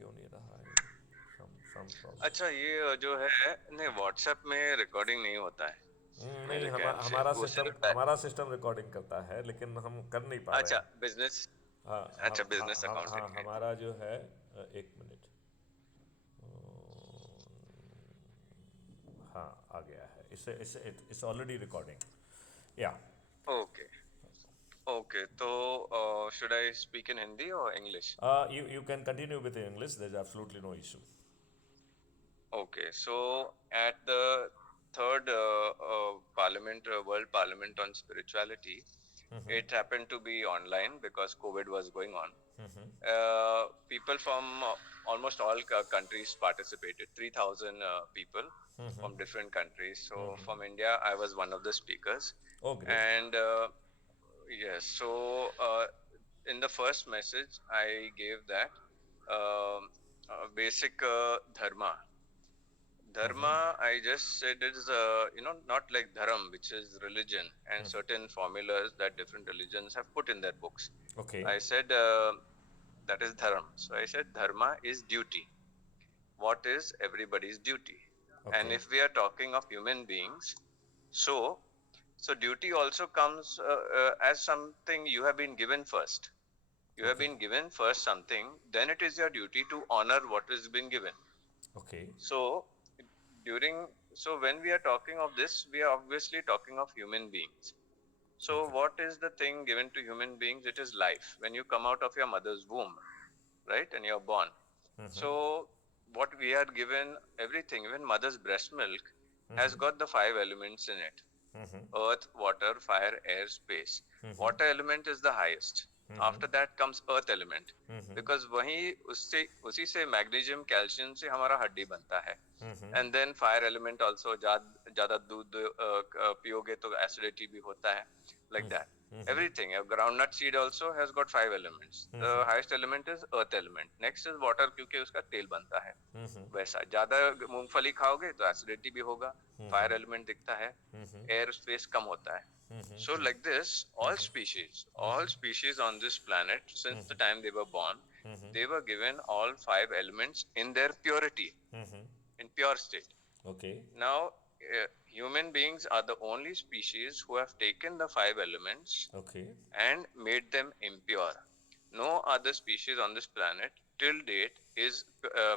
क्यों नहीं रहा है? some problem. अच्छा, ये जो है, नहीं व्हाट्सएप में रिकॉर्डिंग नहीं होता है नहीं, मेरे ख्याल से, हमारा वो सिस्टम सिर्फ हमारा सिस्टम रिकॉर्डिंग करता है, लेकिन हम कर नहीं पा रहे अच्छा हैं। बिजनेस। हाँ, अच्छा, बिजनेस अकाउंट हाँ, के लिए। हमारा जो है, एक मिनट। हाँ, आ गया है। इससे इट्स ऑलरेडी रिकॉर्डिंग। या ओके। ओके, तो should I speak in Hindi और English? you can continue with the English. There's absolutely no issue. Okay, so at the third Parliament, World Parliament on Spirituality, it happened to be online because COVID was going on. People from almost all countries participated, 3,000 people from different countries. So from India, I was one of the speakers. Oh, great. And yes, so in the first message, I gave that basic dharma. Dharma, I just said it is, not like dharam, which is religion, and certain formulas that different religions have put in their books. Okay. I said that is dharam. So I said dharma is duty. What is everybody's duty? And Okay. if we are talking of human beings, so so duty also comes as something you have been given first. You have Okay. been given first something, then it is your duty to honor what has been given. Okay. So during so when we are talking of this, we are obviously talking of human beings. So Okay. what is the thing given to human beings? It is life. When you come out of your mother's womb, right, and you're born. So what we are given, everything, even mother's breast milk, has got the five elements in it: earth, water, fire, air, space. Water element is the highest. After that comes earth element, because वही उससे उसी से magnesium calcium से हमारा हड्डी बनता है. And then fire element also, ज़्यादा दूध पियोगे तो acidity भी होता है, like that. Everything. A groundnut seed also has got five elements. The highest element is earth element. Next is water, क्योंकि उसका तेल बनता है. वैसा ज़्यादा मूंगफली खाओगे तो एसिडिटी भी होगा, फायर एलिमेंट दिखता है, एयर स्पेस कम होता है. So like this, all species on this planet, since the time they were born, they were given all five elements in their purity, in pure state. Okay. Now, human beings are the only species who have taken the five elements Okay. and made them impure. No other species on this planet till date is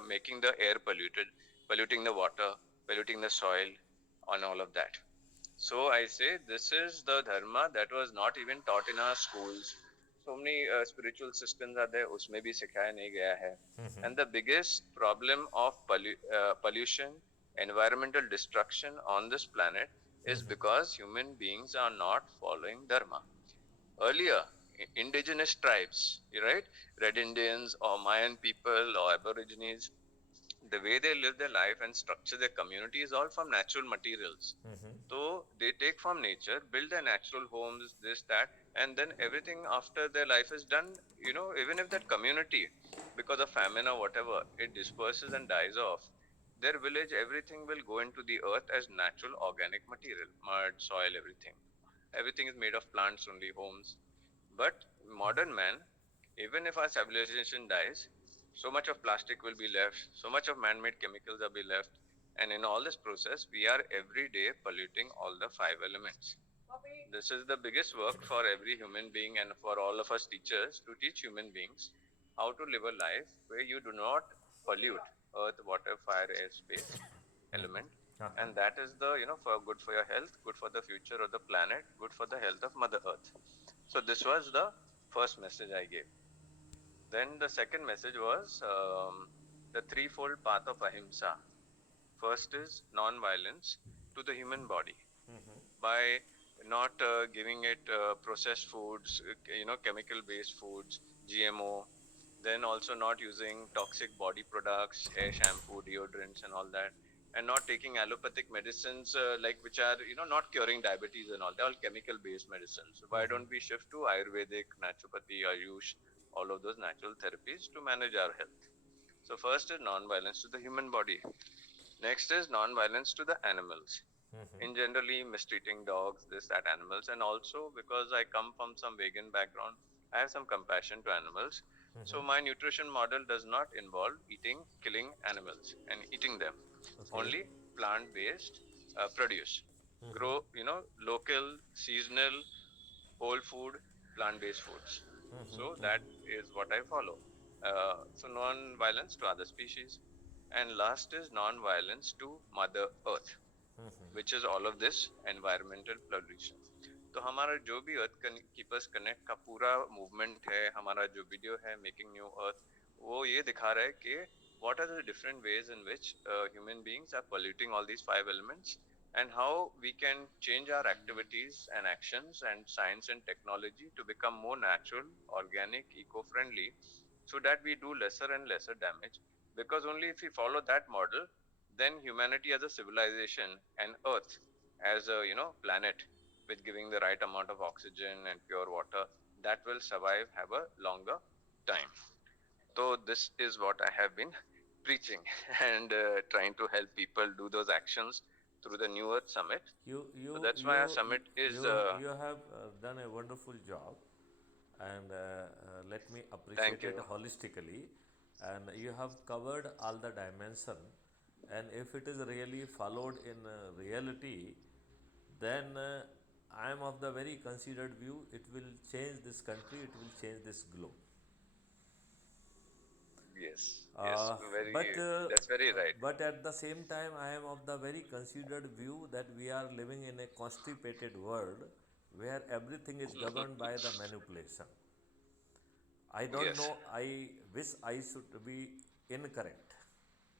making the air polluted, polluting the water, polluting the soil, and all of that. So I say this is the dharma that was not even taught in our schools. So many spiritual systems are there, उसमें भी सिखाया नहीं गया है. And the biggest problem of pollution, environmental destruction on this planet is because human beings are not following dharma. Earlier, indigenous tribes, right, Red Indians or Mayan people or Aborigines, the way they live their life and structure their community is all from natural materials. So they take from nature, build their natural homes, this, that, and then everything after their life is done, even if that community, because of famine or whatever, it disperses and dies off, their village, everything will go into the earth as natural organic material, mud, soil, everything. Everything is made of plants only, homes. But modern man, even if our civilization dies, so much of plastic will be left, so much of man-made chemicals will be left, and in all this process, we are every day polluting all the five elements. This is the biggest work for every human being and for all of us teachers to teach human beings how to live a life where you do not pollute earth, water, fire, air, space element. And that is the, for good for your health, good for the future of the planet, good for the health of Mother Earth. So this was the first message I gave. Then the second message was the threefold path of ahimsa. First is non-violence to the human body by not giving it processed foods, chemical-based foods, GMO. Then also not using toxic body products, hair shampoo, deodorants, and all that, and not taking allopathic medicines like which are not curing diabetes and all. They're all chemical-based medicines. So why don't we shift to Ayurvedic, naturopathy, Ayush, all of those natural therapies to manage our health? So first is non-violence to the human body. Next is non-violence to the animals. In generally mistreating dogs, this, that, animals, and also because I come from some vegan background, I have some compassion to animals. So my nutrition model does not involve killing animals and eating them. Okay. Only plant-based produce. Grow, local, seasonal, whole food, plant-based foods. So that is what I follow. So non-violence to other species, and last is non-violence to Mother Earth, which is all of this environmental pollution. तो हमारा जो भी अर्थ keepers connect का पूरा मूवमेंट है, हमारा जो वीडियो है मेकिंग न्यू अर्थ, वो ये दिखा रहा है कि what are the different ways in which human beings are polluting all these five elements, and how we can change our activities and actions and science and technology to become more natural, organic, eco-friendly, so that we do lesser and lesser damage. Because only if we follow that model, then humanity as a civilization and Earth as a planet with giving the right amount of oxygen and pure water, that will survive, have a longer time. So this is what I have been preaching and trying to help people do those actions through the New Earth Summit. So that's why our summit is. You have done a wonderful job, and let me appreciate Thank you. it holistically. And you have covered all the dimension, and if it is really followed in reality, then I am of the very considered view it will change this country, it will change this globe. Yes, But that's very right. But at the same time, I am of the very considered view that we are living in a constipated world where everything is governed by the manipulation. I don't Yes. know. I wish I should be incorrect.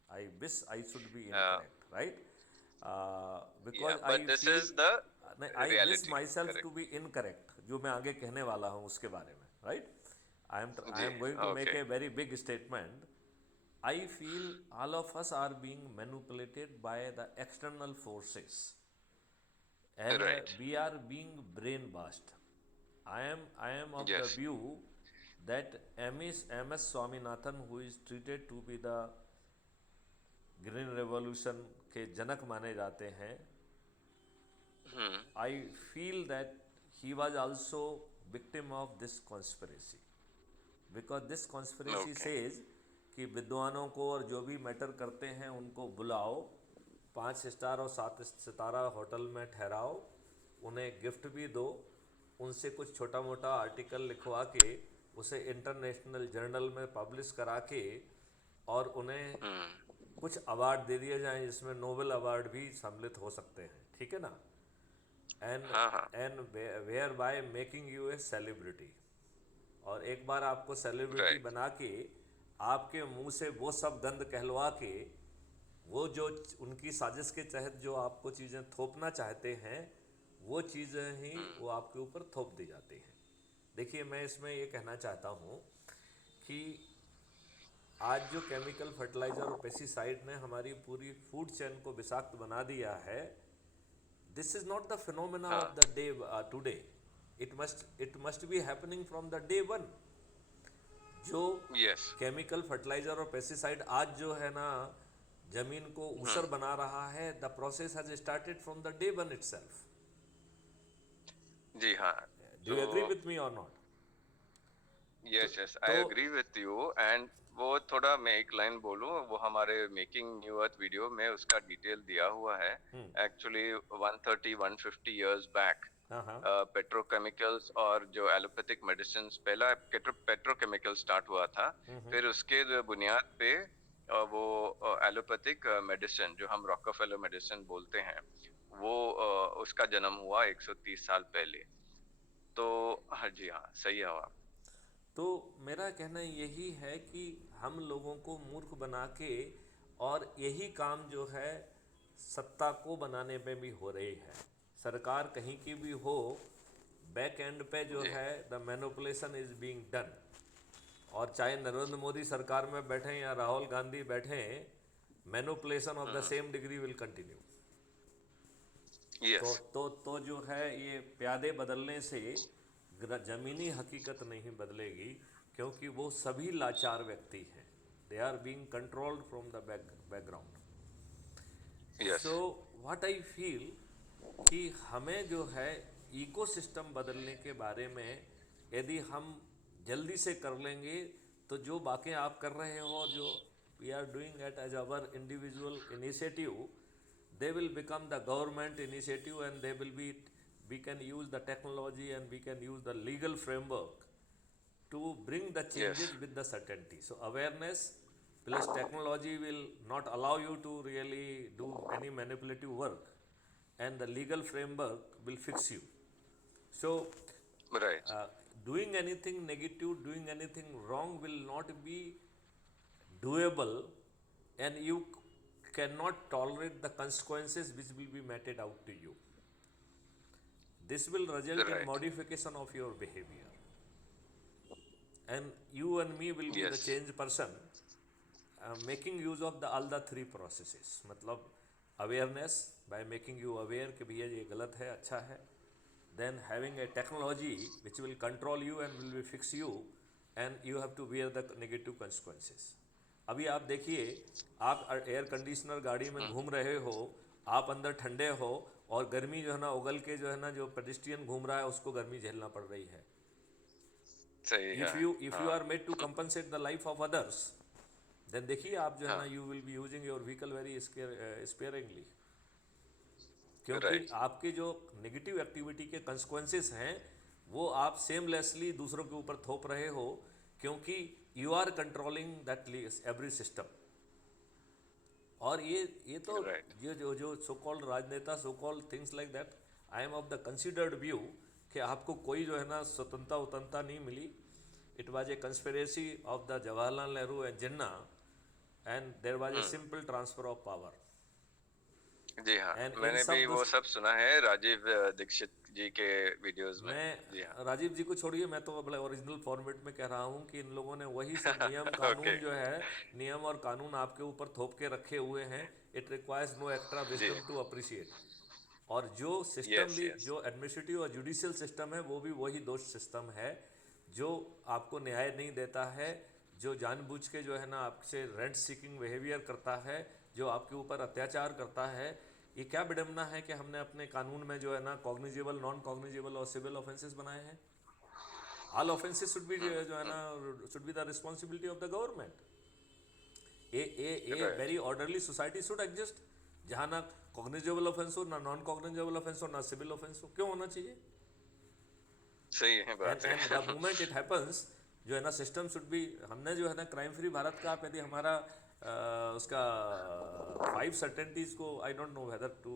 I wish I should be incorrect, right? Because but I this feel is the I wish reality. myself Correct. to be incorrect. जो मैं आगे कहने वाला हूँ उसके बारे में, right? I am ji, going to make okay. a very big statement. I feel all of us are being manipulated by the external forces, and Right. we are being brainwashed. I am of the Yes. view that MS Swaminathan, who is treated to be the green revolution के जनक माने जाते हैं, I feel that he was also victim of this conspiracy, because this conspiracy Okay. says कि विद्वानों को और जो भी मैटर करते हैं उनको बुलाओ, 5 स्टार और 7 सितारा होटल में ठहराओ, उन्हें गिफ्ट भी दो, उनसे कुछ छोटा मोटा आर्टिकल लिखवा के उसे इंटरनेशनल जर्नल में पब्लिश करा के और उन्हें कुछ अवार्ड दे दिए जाएं जिसमें नोबेल अवार्ड भी सम्मिलित हो सकते हैं, ठीक है ना? And whereby making you a celebrity, और एक बार आपको सेलिब्रिटी Right. बना के आपके मुंह से वो सब गंद कहलवा के वो जो उनकी साजिश के तहत जो आपको चीज़ें थोपना चाहते हैं वो चीज़ें ही वो आपके ऊपर थोप दी जाती हैं. देखिए, मैं इसमें ये कहना चाहता हूँ कि आज जो केमिकल फर्टिलाइज़र और पेस्टिसाइड ने हमारी पूरी फूड चेन को विषाक्त बना दिया है, this is not the phenomena of the day today. It must be happening from the day one. जो Yes. केमिकल फर्टिलाइज़र और पेस्टिसाइड आज जो है ना ज़मीन को ऊसर बना रहा है, the process has started from the day one itself. जी हाँ. Do you agree with me और not? Yes, I agree with you. And वो थोड़ा मैं एक लाइन बोलूँ, वो हमारे मेकिंग न्यू अर्थ वीडियो में उसका डिटेल दिया हुआ है. एक्चुअली 130-150 years बैक पेट्रोकेमिकल्स और जो एलोपैथिक मेडिसिन, पहला पेट्रोकेमिकल स्टार्ट हुआ था, फिर उसके बुनियाद पे वो एलोपैथिक मेडिसिन जो हम रॉकफेलर मेडिसिन बोलते हैं, वो उसका जन्म हुआ 130 साल पहले. तो हाँ जी हाँ, सही है आप. तो मेरा कहना यही है कि हम लोगों को मूर्ख बना के, और यही काम जो है सत्ता को बनाने में भी हो रही है. सरकार कहीं की भी हो, बैक एंड पे जो है the manipulation is being done. और चाहे नरेंद्र मोदी सरकार में बैठे या राहुल गांधी बैठे, manipulation of the same degree will continue. Yes. तो जो है ये प्यादे बदलने से ज़मीनी हकीकत नहीं बदलेगी, क्योंकि वो सभी लाचार व्यक्ति हैं. They are being controlled from the background. Yes. So what I feel कि हमें जो है इकोसिस्टम बदलने के बारे में यदि हम जल्दी से कर लेंगे तो जो बातें आप कर रहे हो और जो we are doing at age our individual initiative, they will become the government initiative, and they will be, we can use the technology and we can use the legal framework to bring the Yes. changes with the certainty. So awareness plus technology will not allow you to really do any manipulative work, and the legal framework will fix you. So Right. uh, doing anything negative, doing anything wrong will not be doable, and you cannot tolerate the consequences which will be meted out to you. This will result in Right. modification of your behavior, and you and me will be the Yes. change person, making use of the all the three processes. मतलब awareness, by making you aware कि भैया ये गलत है, अच्छा है. Then having a technology which will control you and will fix you, and you have to bear the negative consequences. अभी आप देखिए, आप एयर कंडीशनर गाड़ी में घूम रहे हो, आप अंदर ठंडे हो, और गर्मी जो है ना उगल के जो है ना, जो पेडिस्ट्रियन घूम रहा है उसको गर्मी झेलना पड़ रही है. सही है. if you हाँ. are made to compensate the life of others, then देखिए आप जो है ना, हाँ. you will be using your vehicle very sparingly, क्योंकि Right. आपके जो नेगेटिव एक्टिविटी के कंसिक्वेंसेस हैं वो आप सेमलेसली दूसरों के ऊपर थोप रहे हो, क्योंकि you are controlling that every system. और ये तो Right. ये जो सो कॉल्ड राजनेता, so called things like that, I am of the considered view कि आपको कोई जो है ना स्वतंत्रता उतंत्रता नहीं मिली. It was a conspiracy of the Jawaharlal Nehru and Jinnah, and there was a simple transfer of power. जी हाँ, एंड इन मैंने सब भी वो सब सुना है राजीव दीक्षित जी के वीडियोस में. जी हाँ. मैं राजीव जी को छोड़िए, मैं तो अब ओरिजिनल फॉर्मेट में कह रहा हूँ कि इन लोगों ने वही सब नियम कानून ओके. जो है, नियम और कानून आपके ऊपर थोप के रखे हुए हैं. इट रिक्वायर्स नो एक्स्ट्रा जी. Wisdom to appreciate. और जो सिस्टम यस. भी, यस. जो एडमिनिस्ट्रेटिव और जुडिशियल सिस्टम है, वो भी वही दोष सिस्टम है जो आपको न्याय नहीं देता है, जो जानबूझ के जो है ना आपसे रेंट सीकिंग बिहेवियर करता है, जो आपके ऊपर अत्याचार करता है. ये क्या विडम्बना है कि हमने अपने कानून में जो है ना कॉग्निजेबल, नॉन कॉग्निजेबल और सिविल ऑफेंसेस बनाए हैं. ऑल ऑफेंसेस शुड बी जो है ना, should be the responsibility of the government. A right. Very orderly society should exist, जहाँ ना कॉग्निजेबल ऑफेंस हो, ना नॉन कॉग्निजेबल ऑफेंस हो, ना सिविल ऑफेंस हो. क्यों होना चाहिए? सही है बात एंड द है. मोमेंट इट हैपन्स, जो है ना सिस्टम शुड बी, हमने जो है ना क्राइम फ्री भारत का, आप यदि हमारा उसका 5 सर्टेनिटीज को, I don't know whether to,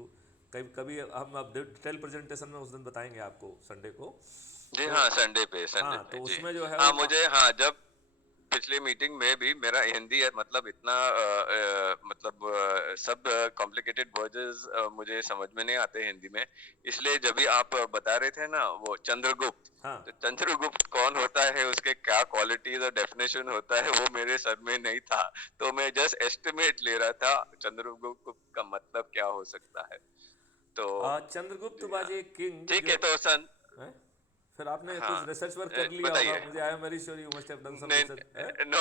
कभी कभी हम अब डिटेल प्रेजेंटेशन में उस दिन बताएंगे आपको संडे को. जी तो हाँ, संडे पे हाँ, तो जी. उसमें जो है हाँ, वो मुझे, हाँ, जब पिछली मीटिंग में भी मेरा हिंदी है, मतलब इतना मतलब सब कॉम्प्लिकेटेड वर्ड्स मुझे समझ में नहीं आते हिंदी में, इसलिए जब भी आप बता रहे थे ना वो चंद्रगुप्त, हाँ, तो चंद्रगुप्त कौन होता है, उसके क्या क्वालिटीज और डेफिनेशन होता है, वो मेरे सर में नहीं था, तो मैं जस्ट एस्टिमेट ले रहा था चंद्रगुप्त का मतलब क्या हो सकता है. तो चंद्रगुप्त जी वाज हाँ, ए किंग ठीक जो है. तो सन, हैं? फिर आपने हाँ, कुछ रिसर्च वर्क कर लिया होगा, बताइए. मुझे I am very sure you must have done some research. नहीं, नो,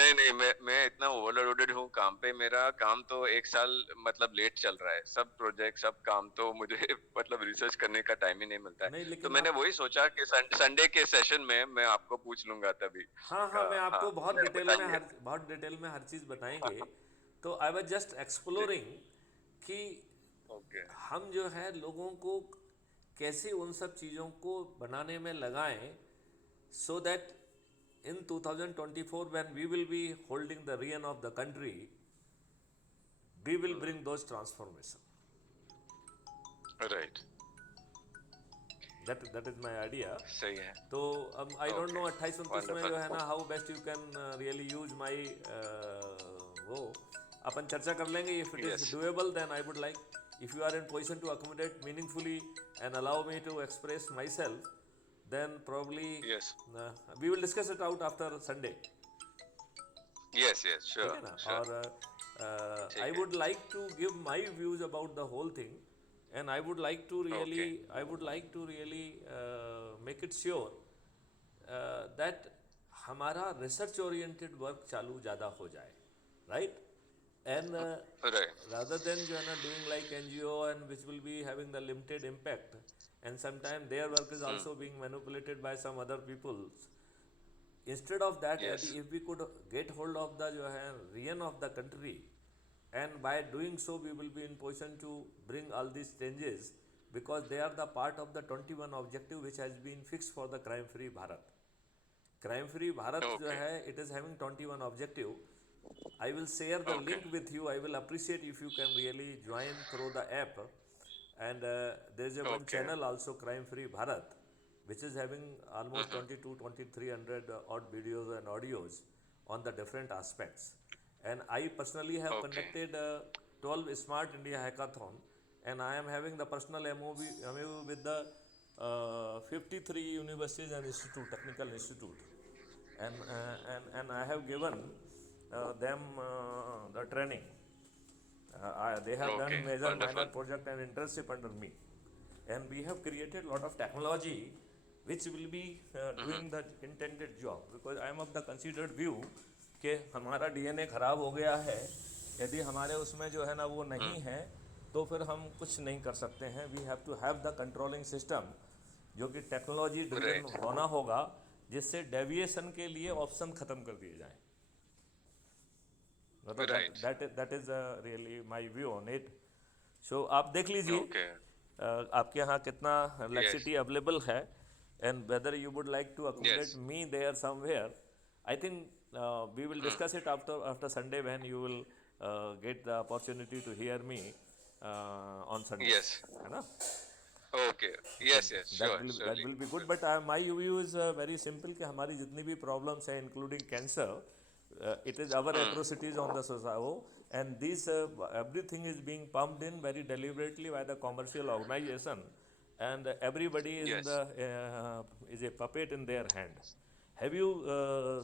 नहीं नहीं, मैं इतना ओवरलोडेड हूँ काम पे. मेरा काम तो 1 साल मतलब लेट चल रहा है, सब प्रोजेक्ट, सब काम, तो मुझे मतलब रिसर्च करने का टाइम ही नहीं मिलता नहीं, है. तो लेकिन मैंने आप, वही सोचा कि संडे के सेशन में मैं आपको पूछ लूंगा तभी. हाँ, मैं हाँ, आपको बताइए. बहुत डिटेल में हर चीज़ बताएंगे. तो आई वाज जस्ट एक्सप्लोरिंग कि ओके. हम जो है लोगों को कैसे उन सब चीज़ों को बनाने में लगाएं, so that in 2024 when we will be holding the reign of the country, we will bring those transformation. Right. That is my idea. सही है. तो अब आई डोंट नो 28-29 में जो है ना, how best you can really use my, वो अपन चर्चा कर लेंगे. If it is Yes. Doable then I would like, if you are in position to accommodate meaningfully and allow me to express myself, then probably Yes. we will discuss it out after Sunday. Yes. Yes. ठीक Sure. है ना? Sure. और ठीक I है. would like to give my views about the whole thing, and I would like to really, make it sure that हमारा research oriented work चालू ज़्यादा हो जाए, right? And Right. rather than जो है ना doing like NGO and which will be having the limited impact, and sometimes their work is also being manipulated by some other people. Instead of that यदि Yes. If we could get hold of the जो है रियन of the country, and by doing so we will be in position to bring all these changes, because they are the part of the 21 objective which has been fixed for the crime free Bharat. Crime free Bharat जो Okay. है, it is having 21 objective. I will share the Okay. link with you. I will appreciate if you can really join through the app. And there is a one Okay. channel also, Crime Free Bharat, which is having almost Mm-hmm. 22 2300 odd videos and audios on the different aspects. And I personally have Okay. conducted 12 Smart India Hackathon, and I am having the personal MOU with the 53 universities and institute, technical institute, and I have given them the training. They have done Okay. major, minor Wonderful. project and internship under me, and we have created lot of technology which will be doing the intended job, because I am of the considered view कि हमारा DNA खराब हो गया है, यदि हमारे उसमें जो है ना वो नहीं है, तो फिर हम कुछ नहीं कर सकते हैं. We have to have the controlling system जो कि टेक्नोलॉजी ड्रिवन Right. होना होगा, जिससे डेविएशन के लिए ऑप्शन ख़त्म कर दिए जाएं. मतलब Right. that is really my view on it. So आप देख लीजिए Okay. आपके यहाँ कितना laxity available है, and whether you would like to accommodate Yes. me there somewhere. I think we will discuss it after Sunday, when you will get the opportunity to hear me on Sunday. Yes. है ना? Okay. Yes. Yes. Sure. that Surely. will be good. But my view is very simple कि हमारी जितनी भी problems हैं, including cancer, it is our atrocities on the society, and this everything is being pumped in very deliberately by the commercial organization, and everybody is in Yes. the is a puppet in their hand. Have you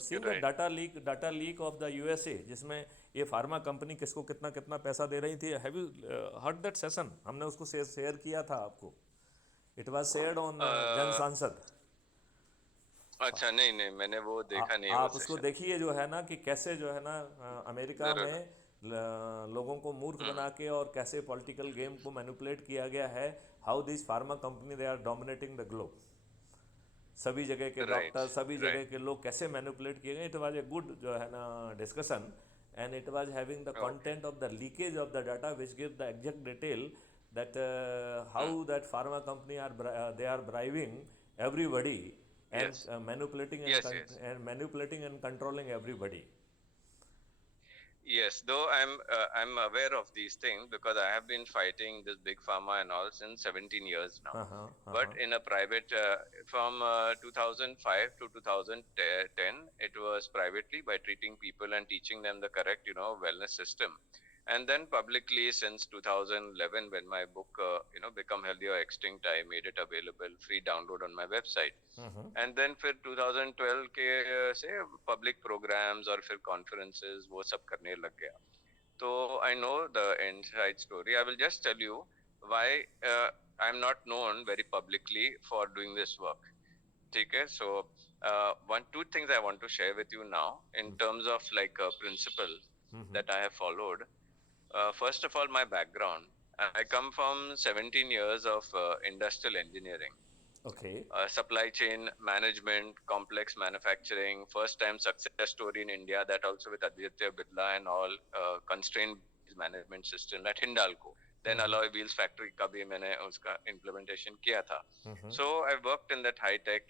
seen the Right. data leak of the USA, जिसमें ये pharma company किसको कितना कितना पैसा दे रही थी? Have you heard that session? हमने उसको शेयर किया था आपको. It was shared on जन सांसद. अच्छा, नहीं नहीं, मैंने वो देखा नहीं वो आप उसको सेशन. देखिए जो है ना, कि कैसे जो है ना अमेरिका जरूर. में लोगों को मूर्ख बना के और कैसे पॉलिटिकल गेम को मैनिपुलेट किया गया है. How this pharma company they are dominating the globe. सभी जगह के Right. डॉक्टर, सभी जगह Right. के लोग कैसे मैनिपुलेट किए गए. इट वाज ए गुड जो है ना discussion, and it was having the content of the leakage of the data which gives the exact detail that how that pharma company they are bribing everybody and Yes. manipulating Yes. Yes. and manipulating and controlling everybody. Yes, though I'm aware of these things because I have been fighting this big pharma and all since 17 years now. But in a private, from 2005 to 2010, it was privately by treating people and teaching them the correct, wellness system. And then publicly since 2011, when my book, Become Healthy or Extinct, I made it available, free download on my website. And then फिर 2012 के से public programs और फिर conferences वो सब करने लग गया. So I know the inside story. I will just tell you why I'm not known very publicly for doing this work. ठीक है? So two things I want to share with you now in terms of like a principle that I have followed. First of all, my background. I come from 17 years of industrial engineering. Okay. Supply chain management, complex manufacturing, first time success story in India, that also with Aditya Birla and all, constrained management system at Hindalco. Then alloy wheels factory का भी मैंने उसका implementation किया था. So I worked in that high tech,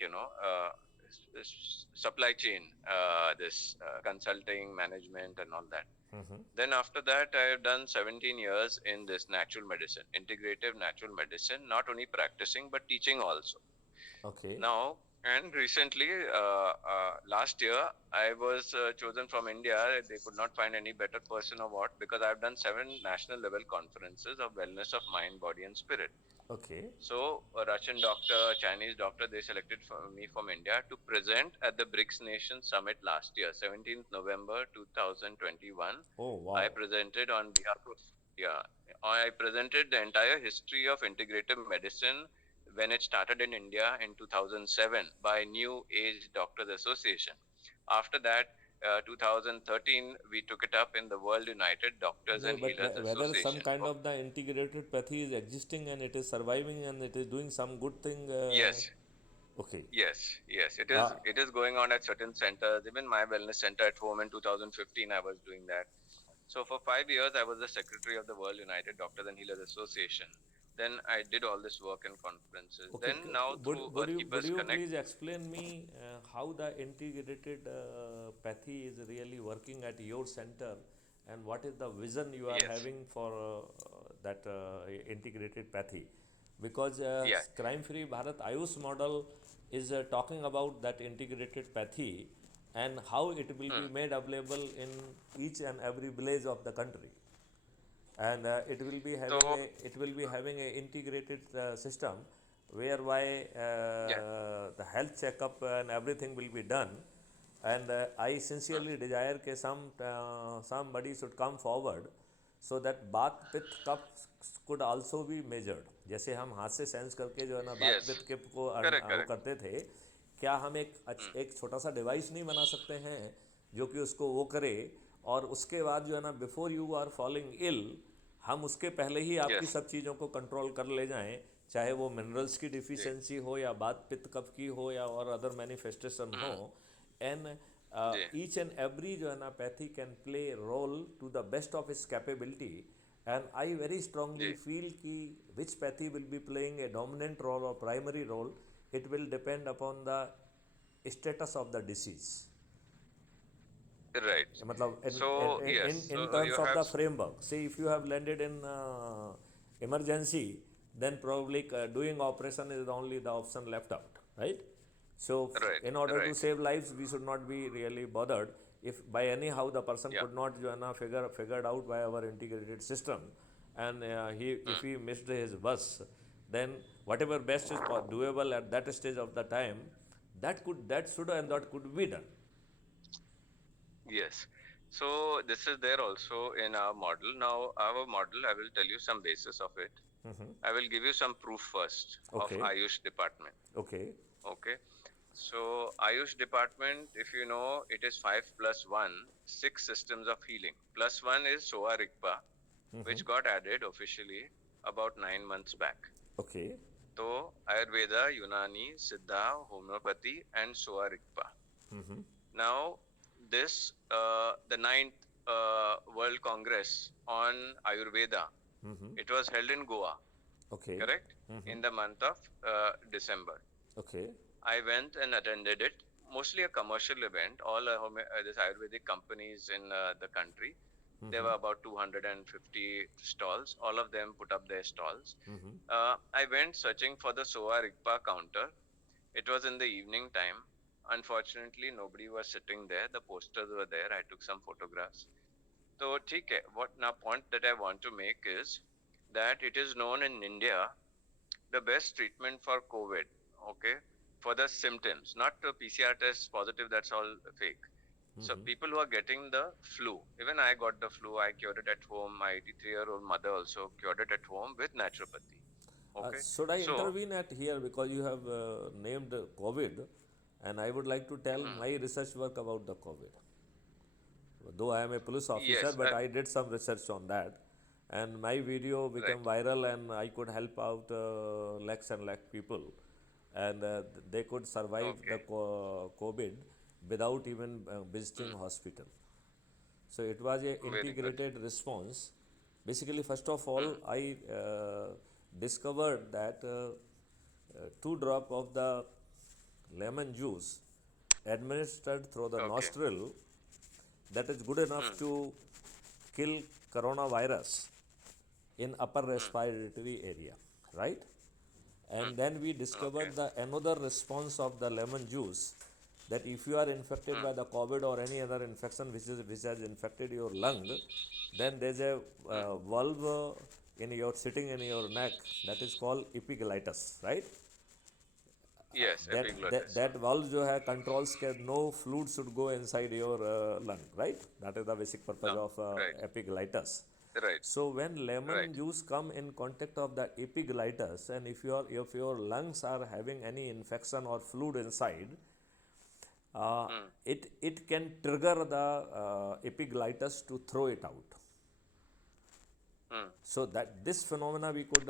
supply chain, this consulting, management and all that. Then after that, I have done 17 years in this natural medicine, integrative natural medicine, not only practicing but teaching also. Okay. Now, and recently, last year, I was chosen from India. They could not find any better person or what, because I've done 7 national level conferences of wellness of mind, body and spirit. Okay. So a Russian doctor, Chinese doctor, they selected me from India to present at the BRICS Nation Summit last year, 17th November 2021. Oh wow. I presented on behalf of, I presented the entire history of integrative medicine when it started in India in 2007 by New Age Doctors Association. After that, 2013, we took it up in the World United Doctors and But Healers whether Association. some kind of the integrated pathy is existing and it is surviving and it is doing some good thing. Yes. Okay. Yes, it is. Uh, It is going on at certain centers. Even my wellness center at home in 2015, I was doing that. So for 5 years, I was the secretary of the World United Doctors and Healers Association. Then I did all this work and conferences. Okay, Then now through would Earthkeepers you Connect. please explain me how the integrated pathy is really working at your center, and what is the vision you are Yes, having for that integrated pathy? Because yeah, Crime Free Bharat Ayush model is talking about that integrated pathy and how it will be hmm. made available in each and every village of the country, and So it will be having a integrated system whereby yeah, the health checkup and everything will be done. And I hmm. sincerely desire that somebody should come forward so that बात पित्त कफ could also be measured. जैसे हम हाथ से सेंस करके जो है ना बात Yes, पित्त कफ को correct, वो correct. करते थे, क्या हम Hmm. एक छोटा सा डिवाइस नहीं बना सकते हैं जो कि उसको वो करे, और उसके बाद जो है ना बिफोर यू आर फॉलिंग इल हम उसके पहले ही आपकी Yes, सब चीज़ों को कंट्रोल कर ले जाएं, चाहे वो मिनरल्स की जी, डिफिशियंसी हो या बात पित्त कफ की हो या और अदर मैनिफेस्टेशन हो. hmm. एंड जी, ईच एंड एवरी जो है ना pathy can play role to the best of its capability. And I very strongly जी. फील कि which pathy will be playing a dominant role और primary role, it will depend upon the status of the disease. Right. मतलब So yes, in so you terms of have the framework, say if you have landed in emergency, then probably doing operation is only the option left out, right? So right, in order to right. save lives, we should not be really bothered if by anyhow the person Yeah. could not जो है ना figured out by our integrated system, and if Hmm. he missed his bus, then whatever best is doable at that stage of the time, that should and that could be done. Yes. So this is there also in our model. Now, our model, I will tell you some basis of it. I will give you some proof first of Okay, Ayush department. okay, Okay. So Ayush department, if you know, it is 5+1, 6 systems of healing. Plus one is Soa Rigpa, which got added officially about 9 months back. okay, So Ayurveda, Unani, Siddha, Homeopathy, and Soa Rigpa. Now, this the ninth World Congress on Ayurveda. It was held in Goa, okay, correct? In the month of December. okay, I went and attended it. Mostly a commercial event. All this Ayurvedic companies in the country. There were about 250 stalls. All of them put up their stalls. I went searching for the Soa Rigpa counter. It was in the evening time. Unfortunately, nobody was sitting there. The posters were there. I took some photographs. So, ठीक है. What now point that I want to make is that it is known in India the best treatment for COVID. Okay, for the symptoms, not the PCR test positive. That's all fake. So people who are getting the flu, even I got the flu. I cured it at home. My 83-year-old mother also cured it at home with naturopathy. Okay, should I so intervene at here because you have named COVID, and I would like to tell my research work about the COVID. Though I am a police officer, yes, but I did some research on that, and my video right, became viral, and I could help out lakhs and lakh people, and they could survive the okay, COVID without even visiting hospital. So it was a very good. integrated response. Basically, first of all, I discovered that 2 drop of the lemon juice administered through the Okay, nostril, that is good enough to kill coronavirus in upper respiratory area, right? And then we okay, discovered the another response of the lemon juice, that if you are infected by the COVID or any other infection which has infected your lung, then there's a valve in your sitting in your neck that is called epiglottis, right? yes, epiglottis. That valve जो है controls के no fluid should go inside your lung, right? That is the basic purpose No, of right, epiglottis. right, So when lemon right. juice come in contact of the epiglottis, and if your lungs are having any infection or fluid inside, it can trigger the epiglottis to throw it out. So that this phenomena we could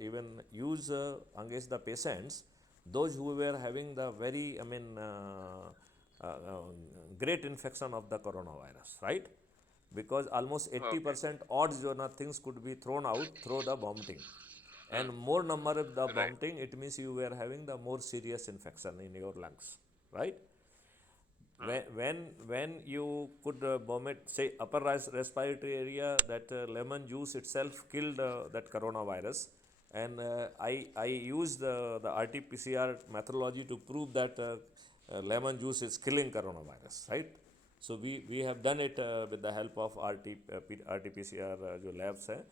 even use against the patients those who were having the very, great infection of the coronavirus, right? Because almost Okay. 80% odds जो ना things could be thrown out through the vomiting, Hmm. and more number of the Right. vomiting, it means you were having the more serious infection in your lungs, right? Hmm. When you could vomit, say upper respiratory area, that lemon juice itself killed that coronavirus, and I used the RT-PCR methodology to prove that lemon juice is killing coronavirus, right? So we have done it with the help of RT-PCR जो labs हैं,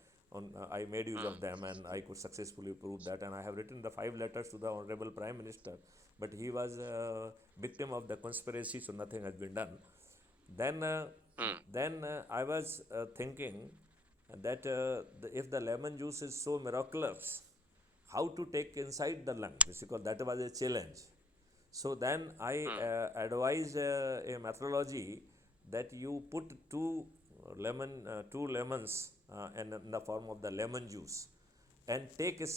I made use Hmm. of them, and I could successfully prove that, and I have written the 5 letters to the Honorable Prime Minister, but he was a victim of the conspiracy, so nothing has been done. Then, Hmm. I was thinking that if the lemon juice is so miraculous, how to take inside the lung? Because that was a challenge. So then I Hmm. advise a methodology that you put two lemons in the form of the lemon juice, and take its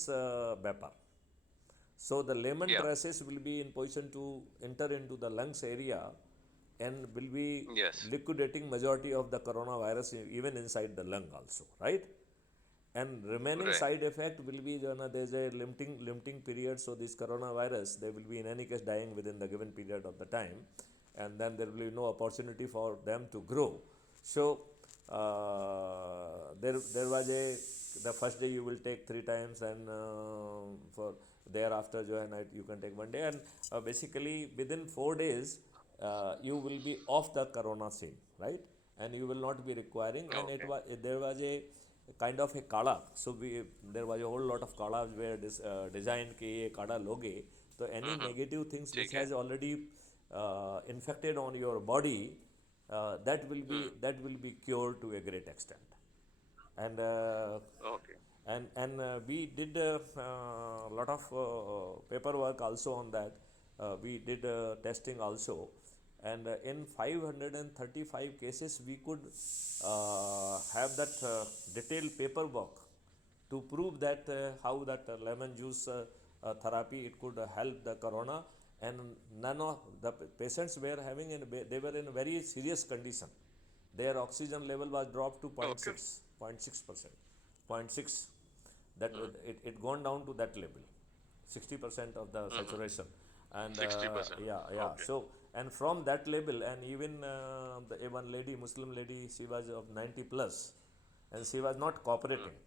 vapor. So the lemon Yeah. traces will be in position to enter into the lungs area, and will be Yes. liquidating majority of the coronavirus even inside the lung also, right? And remaining Right. side effect will be, there's a limiting period, so this coronavirus, they will be in any case dying within the given period of the time, and then there will be no opportunity for them to grow. So there was a, the first day you will take 3 times, and for thereafter जो है ना, you can take 1 day, and basically within 4 days you will be off the corona scene, right? And you will not be requiring, and Okay. there was a kind of a kala, so there was a whole lot of kalas were designed कि ये काढ़ा लोगे तो any Mm-hmm. negative things which ठीक है. has already infected on your body, Hmm. that will be cured to a great extent. And Okay. we did a lot of paperwork also on that. We did testing also, and in 535 cases we could have that detailed paperwork to prove that how that lemon juice therapy, it could help the corona, and none of the patients were having, they were in very serious condition. Their oxygen level was dropped to Okay. 0.6%, 0.6, that Hmm. it gone down to that level, 60% of the Mm-hmm. saturation. And 60%. yeah, Okay. so, and from that level, and even one lady, Muslim lady, she was of 90 plus, and she was not Hmm. cooperating.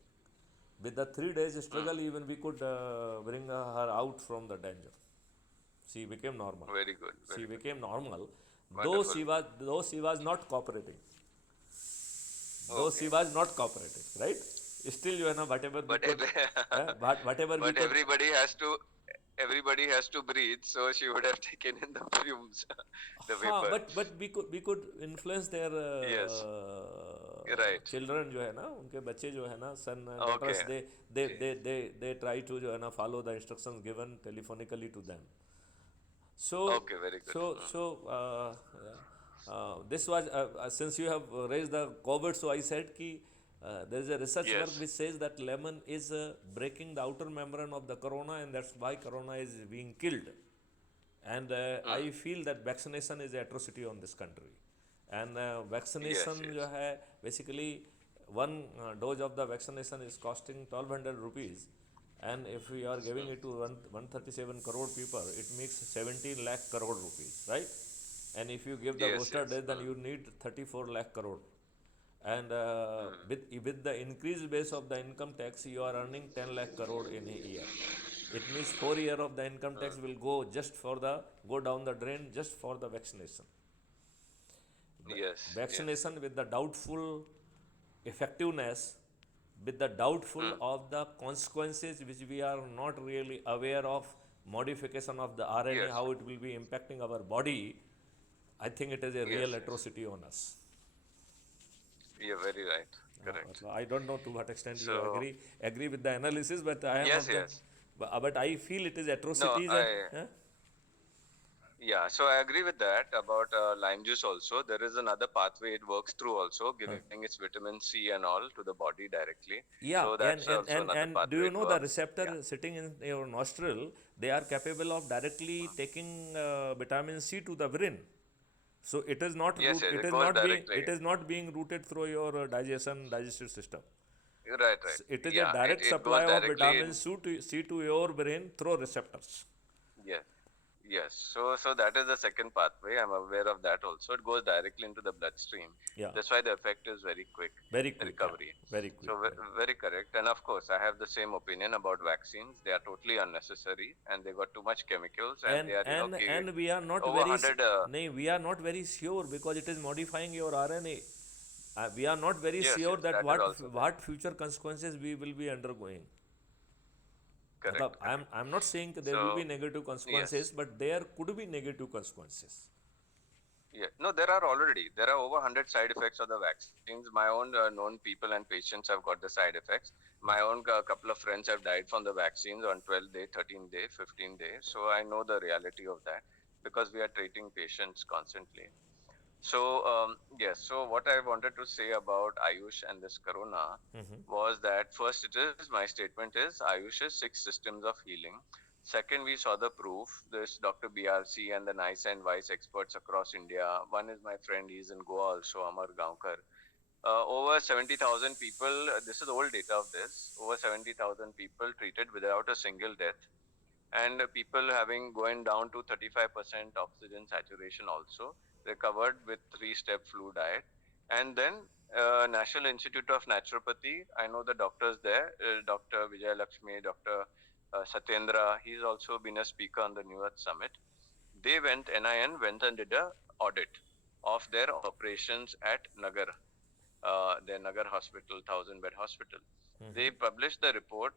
With the 3 days Hmm. struggle, even we could bring her out from the danger. She became normal. Very good. She Very good. became normal, Wonderful. though she was not cooperating. Though she Okay. was not cooperating, right? Still, whatever we But could, whatever we but could. everybody has to breathe, so she would have taken in the fumes, the हाँ, vapor. but we could influence their Yes. Right. children, जो है ना, उनके बच्चे जो है ना, son and daughters, Okay. they try to जो है ना, follow the instructions given telephonically to them. So, Okay. Very good. so, Hmm. so, this was, since you have raised the COVID, so I said ki there is a research work Yes. which says that lemon is breaking the outer membrane of the corona, and that's why corona is being killed. And Hmm. I feel that vaccination is an atrocity on this country. And Yes. vaccination जो Yes. है, basically one dose of the vaccination is costing 1200 rupees, and if we are giving it to 137 crore people, it makes 17 lakh crore rupees, right? And if you give the Yes. booster Yes. dose, then you need 34 lakh crore. And Hmm. with the increased base of the income tax, you are earning 10 lakh crore in a year. It means 4 year of the income tax Hmm. will go down the drain just for the vaccination. Yes. Yes. Vaccination with the doubtful effectiveness, with the doubtful Hmm. of the consequences which we are not really aware of, modification of the RNA, Yes. how it will be impacting our body, I think it is a real Yes. Yes. atrocity on us. You're very right. Correct. I don't know to what extent you So agree with the analysis, but I am yes. of the, Yes. but I feel it is No. atrocities, and I. Yeah, so I agree with that about lime juice also. There is another pathway it works through also, giving its vitamin C and all to the body directly. Yeah, So and, that's and, also and, another and do pathway you it know the works. Yeah. receptor sitting in your nostril, they are capable of directly taking vitamin C to the brain. So Yes, yes, it it is goes not being directly. it is not being routed through your digestive system. Right, right. It is a Yeah, direct it goes supply of directly. vitamin C to your brain through receptors. Yes, yes. So that is the second pathway. I'm aware of that also. It goes directly into the bloodstream. Yeah, That's why the effect is very quick, very the quick. Yeah, recovery. very quick. So very correct. And of course, I have the same opinion about vaccines. They are totally unnecessary, and they got too much chemicals, and And they are, and and we are not over very 100. nay, we are not very sure because it is modifying your RNA. We are not very Yes, sure yes, that that is also there. what future consequences we will be undergoing. Correct, Matlab, correct. I'm not saying that there will be So negative consequences, yes. but there could be negative consequences. Yeah, no, there are over 100 side effects of the vaccines. My own known people and patients have got the side effects. My own couple of friends have died from the vaccines on 12th day, 13th day, 15th day. So I know the reality of that because we are treating patients constantly. So yes, so what I wanted to say about Ayush and this Corona was that first it is my statement is Ayush is 6 systems of healing. Second, we saw the proof. This Dr. BRC and the NICE and WISE experts across India. One is my friend, he's in Goa also, Amar Gaonkar. Over 70,000 people, this is old data of this, over 70,000 people treated without a single death, and people having going down to 35% oxygen saturation also, recovered with 3-step flu diet. And then National Institute of Naturopathy, I know the doctors there, Dr. Vijay Lakshmi, Dr. Satyendra, he's also been a speaker on the New Earth Summit. They went, NIN went and did a audit of their operations at Nagar, their Nagar hospital, 1,000-bed hospital. They published the report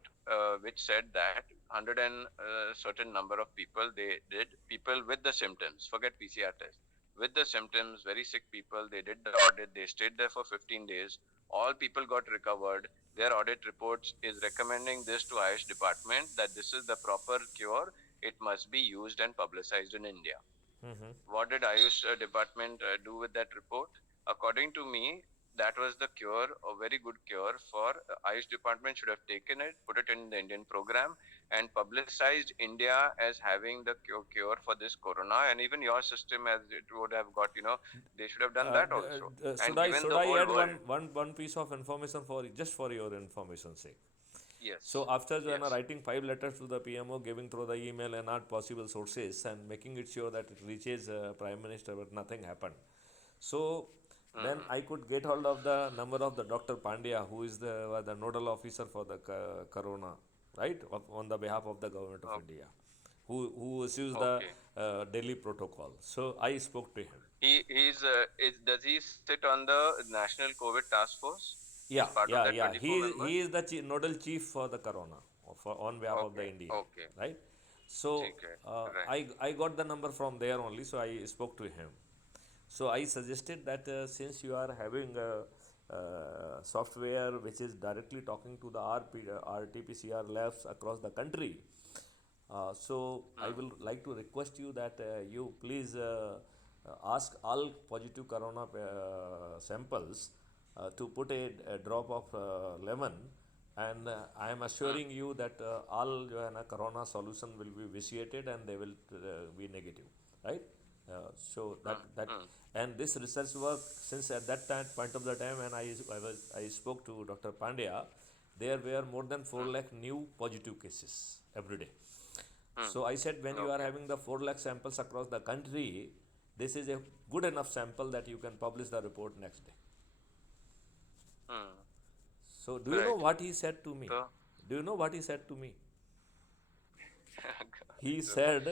which said that 100 and certain number of people, they did people with the symptoms, forget PCR test, with the symptoms, very sick people, they did the audit, they stayed there for 15 days, all people got recovered. Their audit reports is recommending this to Ayush department that this is the proper cure, it must be used and publicized in India. What did Ayush department do with that report? According to me, that was the cure, a very good cure for Ayush department should have taken it, put it in the Indian program, and publicized India as having the cure for this corona, and even your system as it would have got. They should have done that also, and given Should the I whole add world. one piece of information for just for your information's sake? So Yes, after yes. writing 5 letters to the PMO, giving through the email and not possible sources, and making it sure that it reaches Prime Minister, but nothing happened. So then Mm-hmm. I could get hold of the number of the Dr. Pandya, who is the nodal officer for the Corona, right, on the behalf of the government of Oh, India, who issues the okay. daily protocol. So I spoke to him. Does he sit on the National COVID Task Force? He's Yeah, part of yeah, that yeah. 24 members. He is the nodal chief for the corona, for on behalf of the Okay, India, okay. right? So ठीक है, right. I got the number from there only. So I spoke to him. So I suggested that since you are having software which is directly talking to the RT-PCR labs across the country, so I Hmm. will like to request you that you please ask all positive corona samples to put a drop of lemon, and I am Hmm. assuring you that all corona solution will be vitiated and they will be negative, right? So Hmm. that Hmm. and this research work, since at that time point of the time when I spoke to Dr. Pandya, there were more than 4 Hmm. lakh new positive cases every day. Hmm. So I said, when you are Okay. having the 4 lakh samples across the country, this is a good enough sample that you can publish the report next day. Hmm. So do you know Right. what he said to me? So, Do you know what he said to me? He so said,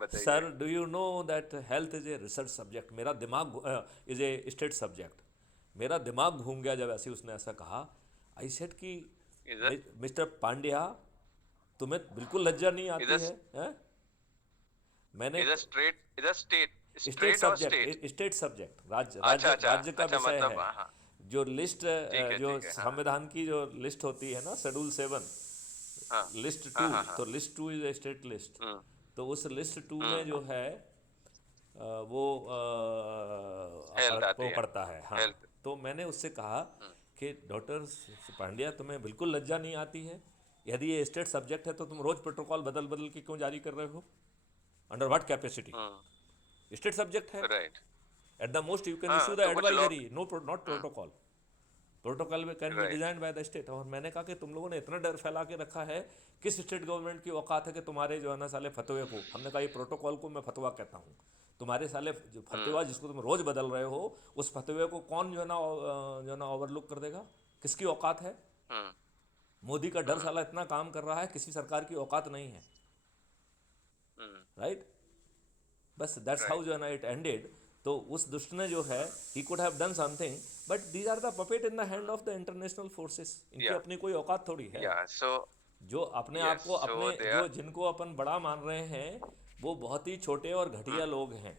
बताइए. sir, do you know that health is a research subject? मेरा दिमाग is a state subject. मेरा दिमाग घूम गया जब ऐसे उसने ऐसा कहा. I said कि Is a मिस्टर पांड्या, तुम्हें बिल्कुल लज्जा नहीं is आती a है? मैंने is a state state straight or state? Subject state subject राज्य अच्छा राज्य अच्छा राज्य का अच्छा विषय मतलब है. हाँ. जो लिस्ट जो ठीक है हाँ संविधान की जो लिस्ट होती है ना, शेड्यूल 7, हाँ लिस्ट हाँ टू हाँ हाँ. तो list 2 is a state list. Hmm तो उस लिस्ट 2 में हम्म जो है वो हेल्थ आती वो है, पढ़ता है, हाँ। हेल्थ। तो मैंने उससे कहा कि डॉक्टर पांड्या, तुम्हें बिल्कुल लज्जा नहीं आती है? यदि ये स्टेट सब्जेक्ट है तो तुम रोज प्रोटोकॉल बदल बदल के क्यों जारी कर रहे हो? Under what capacity? State subject है। Right. At the most you can issue हाँ, द तो कुछ लोग। Advisory, no not protocol. Protocol में can be right. Design by the state. और मैंने कहा कि तुम लोगों ने इतना डर फैला के रखा है, किस स्टेट गवर्नमेंट की औकात है कि तुम्हारे जो है ना साले फतवे को, हमने कहा ये प्रोटोकॉल को मैं फतवा कहता हूँ, तुम्हारे साले जो फतवा जिसको तुम रोज बदल रहे हो, उस फतवे को कौन जो है ना जो है ना ओवरलुक कर देगा? किसकी औकात है? हम्म। मोदी का डर हम्म। साला इतना काम कर रहा है, किसी सरकार की औकात नहीं है। हम्म। राइट? बस दैट्स हाउ राइट। जो है ना इट एंडेड। तो उस दुष्ट ने जो है, he could have done something, but these are the puppet in the hand of the international forces. इनकी या अपनी कोई औकात थोड़ी है। या सो जो अपने आप यस, को सो अपने दे जो आर। जिनको अपन बड़ा मान रहे हैं, वो बहुत ही छोटे और घटिया लोग हैं।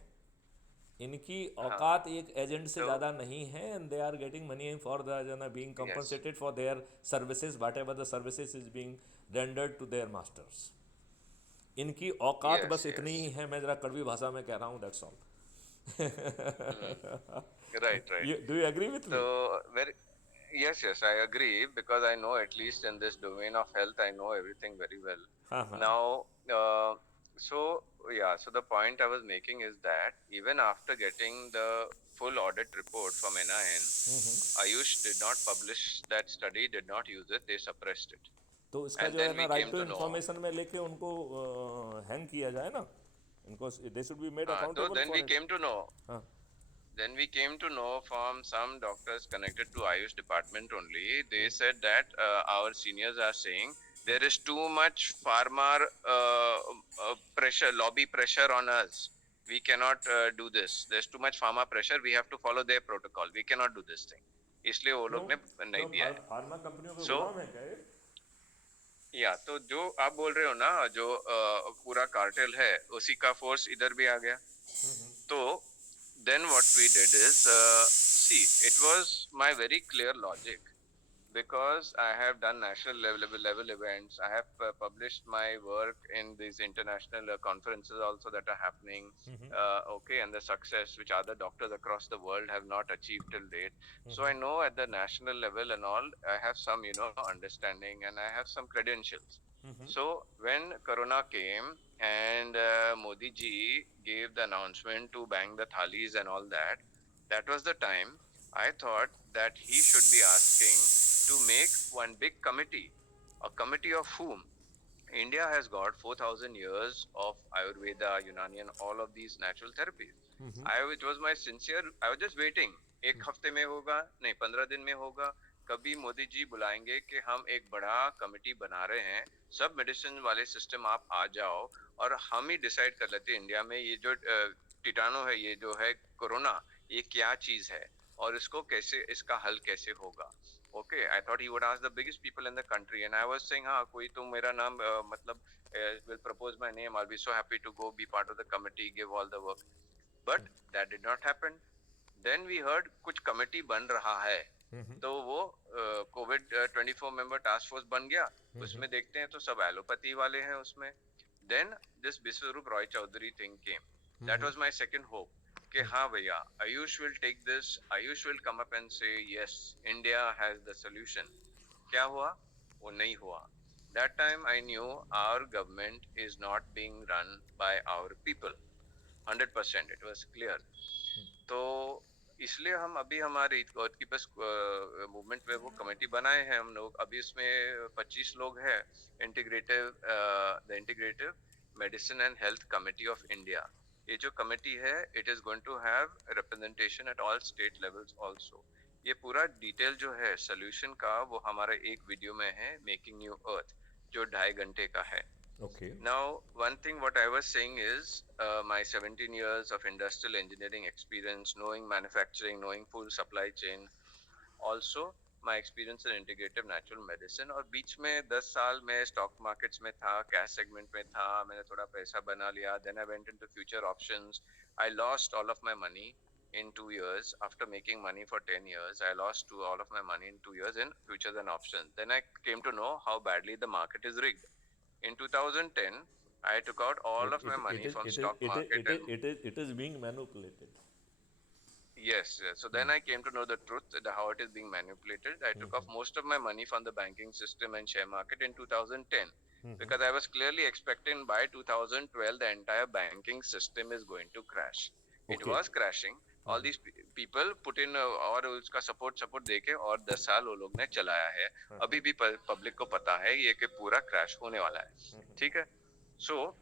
इनकी हाँ। औकात एक एजेंट से तो ज़्यादा नहीं है, and they are getting money for the जो ना being yes. Compensated for their services, whatever the services is being rendered to their masters. इनकी औकात यस। बस इतनी यस। ही है, मैं जरा कड़वी भाषा में कह रहा हूँ, that's all. Right. Right. Do you agree with So me? very yes, yes, I agree because I know at least in this domain of health, I know everything very well. हाँ हाँ। Now, so yeah, so the point I was making is that even after getting the full audit report from NIN, Ayush did not publish that study, did not use it, they suppressed it. तो इसका And जो है then ना we right came to to know, information में लेके उनको hang किया जाए ना, इनको they should be made so accountable then we for it. came to know, हाँ। then we came to know from some doctors connected to Ayush department only. They said that our seniors are saying there is too much pharma pressure, lobby pressure on us. We cannot do this. There's too much pharma pressure. We have to follow their protocol. We cannot do this thing. इसलिए वो क्यों? लोग ने नहीं क्यों दिया है। फार्मा कंपनियों के So गुलाम है क्या ये? या तो जो आप बोल रहे हो ना, जो पूरा कार्टेल है, उसी का फोर्स इधर भी आ गया। तो then what we did is, see, it was my very clear logic because I have done national level events. I have published my work in these international conferences also that are happening. Okay, and the success which other doctors across the world have not achieved till date. So I know at the national level and all, I have some, understanding and I have some credentials. So when Corona came and Modi ji gave the announcement to bang the thalis and all that, that was the time I thought that he should be asking to make one big committee. A committee of whom? India has got 4,000 years of Ayurveda, Unani, and all of these natural therapies. It was my sincere. I was just waiting. एक हफ्ते में होगा, नहीं 15 दिन में होगा, कभी मोदी जी बुलाएंगे कि हम एक बड़ा कमिटी बना रहे हैं, सब मेडिसिन वाले सिस्टम आप आ जाओ और हम ही डिसाइड कर लेते हैं इंडिया में ये जो कीटाणु है, ये जो है कोरोना, ये क्या चीज है और इसको कैसे, इसका हल कैसे होगा. Okay, I thought he would ask the biggest people in the country, and I was saying, हाँ कोई तो मेरा नाम मतलब will propose my name. I'll be so happy to go be part of the committee, give all the work. But that did not happen. Then we heard कुछ committee बन रहा है. तो वो कोविड 24 member task force बन गया. उसमें देखते हैं तो सब एलोपैथी वाले हैं उसमें. Then this Biswarup Roy Chaudhary thing came. That was my second hope. कि हाँ भैया, Ayush will take this, Ayush will come up and say yes, India has the solution. क्या हुआ? वो नहीं हुआ. That time I knew our government is not being run by our people. 100%, it was clear. तो इसलिए हम अभी हमारे गॉड की बस मूवमेंट में वो कमेटी बनाए हैं हम लोग. अभी इसमें 25 लोग हैं. Integrative the integrative medicine and health committee of India. ये जो कमेटी है, it is going to have representation at all state levels also. ये पूरा डिटेल जो है सोल्यूशन का, वो हमारे एक वीडियो में है, मेकिंग न्यू अर्थ, जो 2.5 घंटे का है. Okay. Now, one thing what I was saying is my 17 years of industrial engineering experience, knowing manufacturing, knowing full supply chain, also my experience in integrative natural medicine. और बीच में 10 साल में stock markets में था, cash segment में था, मैंने थोड़ा पैसा बना लिया. Then I went into future options. I lost all of my money in 2 years. After making money for 10 years, I lost all of my money in 2 years in futures and options. Then I came to know how badly the market is rigged. In 2010, I took out all of my it money is from it is stock it is market it is and it is being manipulated. yes, yes. So then I came to know the truth, how it is being manipulated. I took off most of my money from the banking system and share market in 2010 because I was clearly expecting by 2012 the entire banking system is going to crash. It Okay. was crashing. All these people put in और उसका support देके और 10 साल वो लोग ने चलाया है. अभी भी public को पता है ये कि पूरा crash होने वाला है. ठीक है? So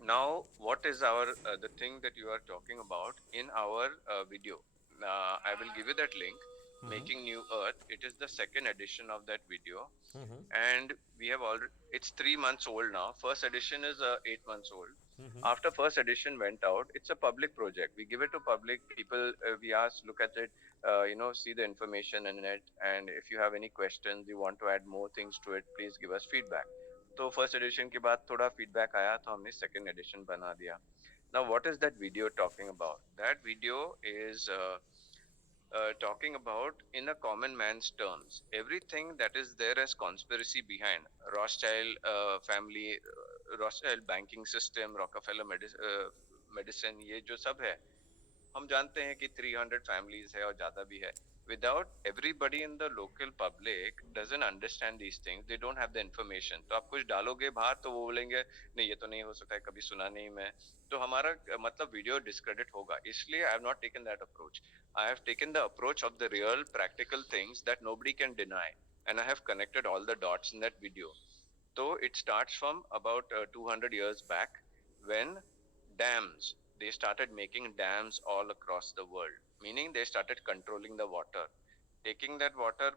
now what is our the thing that you are talking about in our video. I will give you that link, making new earth. It is the second edition of that video, and we have already, it's 3 months old now. First edition is 8 months old. After first edition went out, it's a public project. We give it to public people. We ask, look at it, see the information in it, and if you have any questions, you want to add more things to it, please give us feedback. तो first edition के बाद थोड़ा फीडबैक आया तो हमने second edition बना दिया. Now what is that video talking about? That video is talking about in a common man's terms everything that is there as conspiracy behind Rothschild family, Rothschild banking system, Rockefeller medicine, ये जो सब है हम जानते हैं कि 300 families है और ज़्यादा भी है. Without everybody in the local public doesn't understand these things, they don't have the information. तो आप कुछ डालोगे बाहर तो वो बोलेंगे नहीं ये तो नहीं हो सकता है, कभी सुना नहीं मैं. तो हमारा मतलब वीडियो डिस्क्रेडिट होगा. इसलिए I have not taken that approach. I have taken the approach of the real practical things that nobody can deny, and I have connected all the dots in that video. So it starts from about 200 years back when dams, they started making dams all across the world, meaning they started controlling the water, taking that water,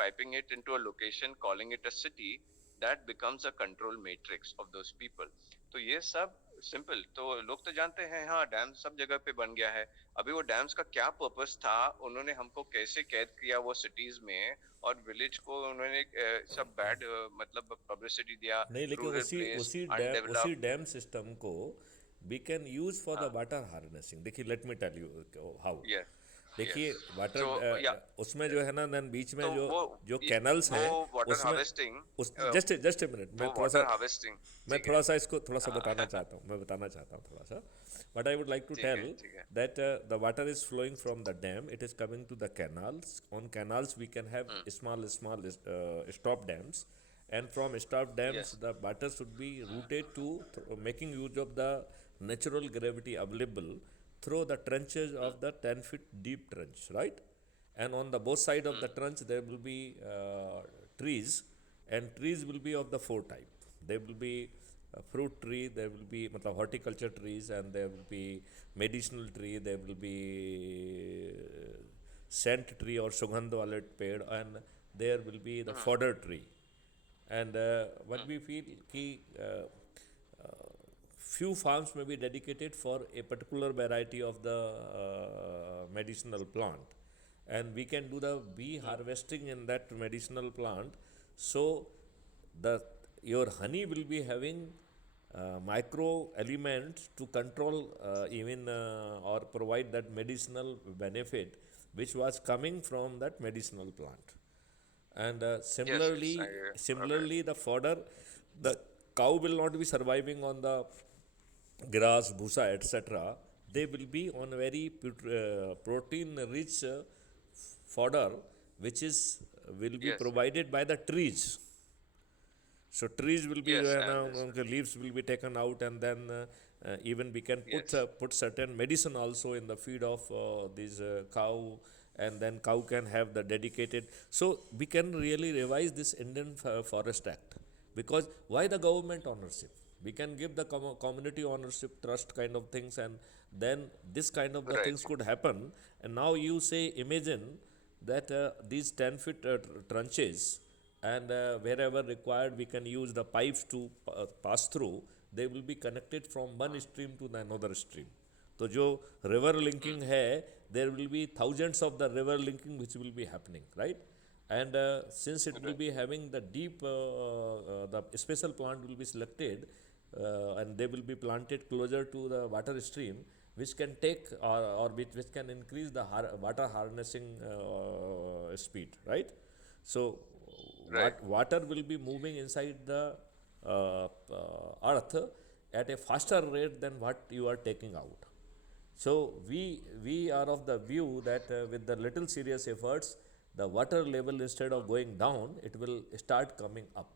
piping it into a location, calling it a city. That becomes a control matrix of those people. तो ये सब सिंपल तो लोग तो जानते हैं हाँ डैम सब जगह पे बन गया है. अभी वो डैम्स का क्या पर्पस था, उन्होंने हमको कैसे कैद किया वो सिटीज में और विलेज को उन्होंने सब बैड मतलब पब्लिसिटी दिया. नहीं, लेकिन रूरल उसी प्लेस उसी अनडेवलप्ड. डैम सिस्टम को we can use for the हाँ. Water harnessing. देखिए, let me tell you how. Yes. देखिए, यस. वाटर सो या उसमें जो है ना, देन बीच में तो जो वो जो कैनल्स वो हैं वाटर उसमें हार्वेस्टिंग उस जस्ट ए मिनट, वो वाटर हार्वेस्टिंग मैं ठीक है. थोड़ा सा इसको थोड़ा सा हाँ. बताना चाहता हूँ, मैं बताना चाहता हूँ थोड़ा सा. But I would like to ठीक टेल है. ठीक है. that the water is flowing from the dam, it is coming to the canals. On canals we can have small stop dams, and from stop dams Yes. the water should be routed to making use of the natural gravity available through the trenches of the 10 feet deep trench, right? And on the both side of the trench there will be trees, and trees will be of the four type. There will be fruit tree, there will be matlab horticulture trees, and there will be medicinal tree, there will be scent tree or sugandh wale पेड़, and there will be the fodder tree. And what we feel ki few farms may be dedicated for a particular variety of the medicinal plant, and we can do the bee harvesting in that medicinal plant. So the your honey will be having micro elements to control even or provide that medicinal benefit which was coming from that medicinal plant. And Yes. Yes. I agree. similarly the fodder, the cow will not be surviving on the grass, bhusa, etc. They will be on very protein rich fodder which is will be Yes. provided by the trees. So trees will be Yes. I understand. the leaves will be taken out, and then even we can Yes. put certain medicine also in the feed of this cow, and then cow can have the dedicated. So we can really revise this Indian Forest Act, because why the government ownership? We can give the community ownership trust kind of things, and then this kind of the Right. things could happen. And now you say, imagine that these 10 feet trenches, and wherever required we can use the pipes to pass through. They will be connected from one stream to the another stream. तो जो river linking है, there will be thousands of the river linking which will be happening, right? And since it will be having the deep, the special plant will be selected, and they will be planted closer to the water stream, which can take or which can increase the water harnessing speed, right? So Right. water will be moving inside the earth at a faster rate than what you are taking out. So we are of the view that with the little serious efforts, the water level instead of going down, it will start coming up,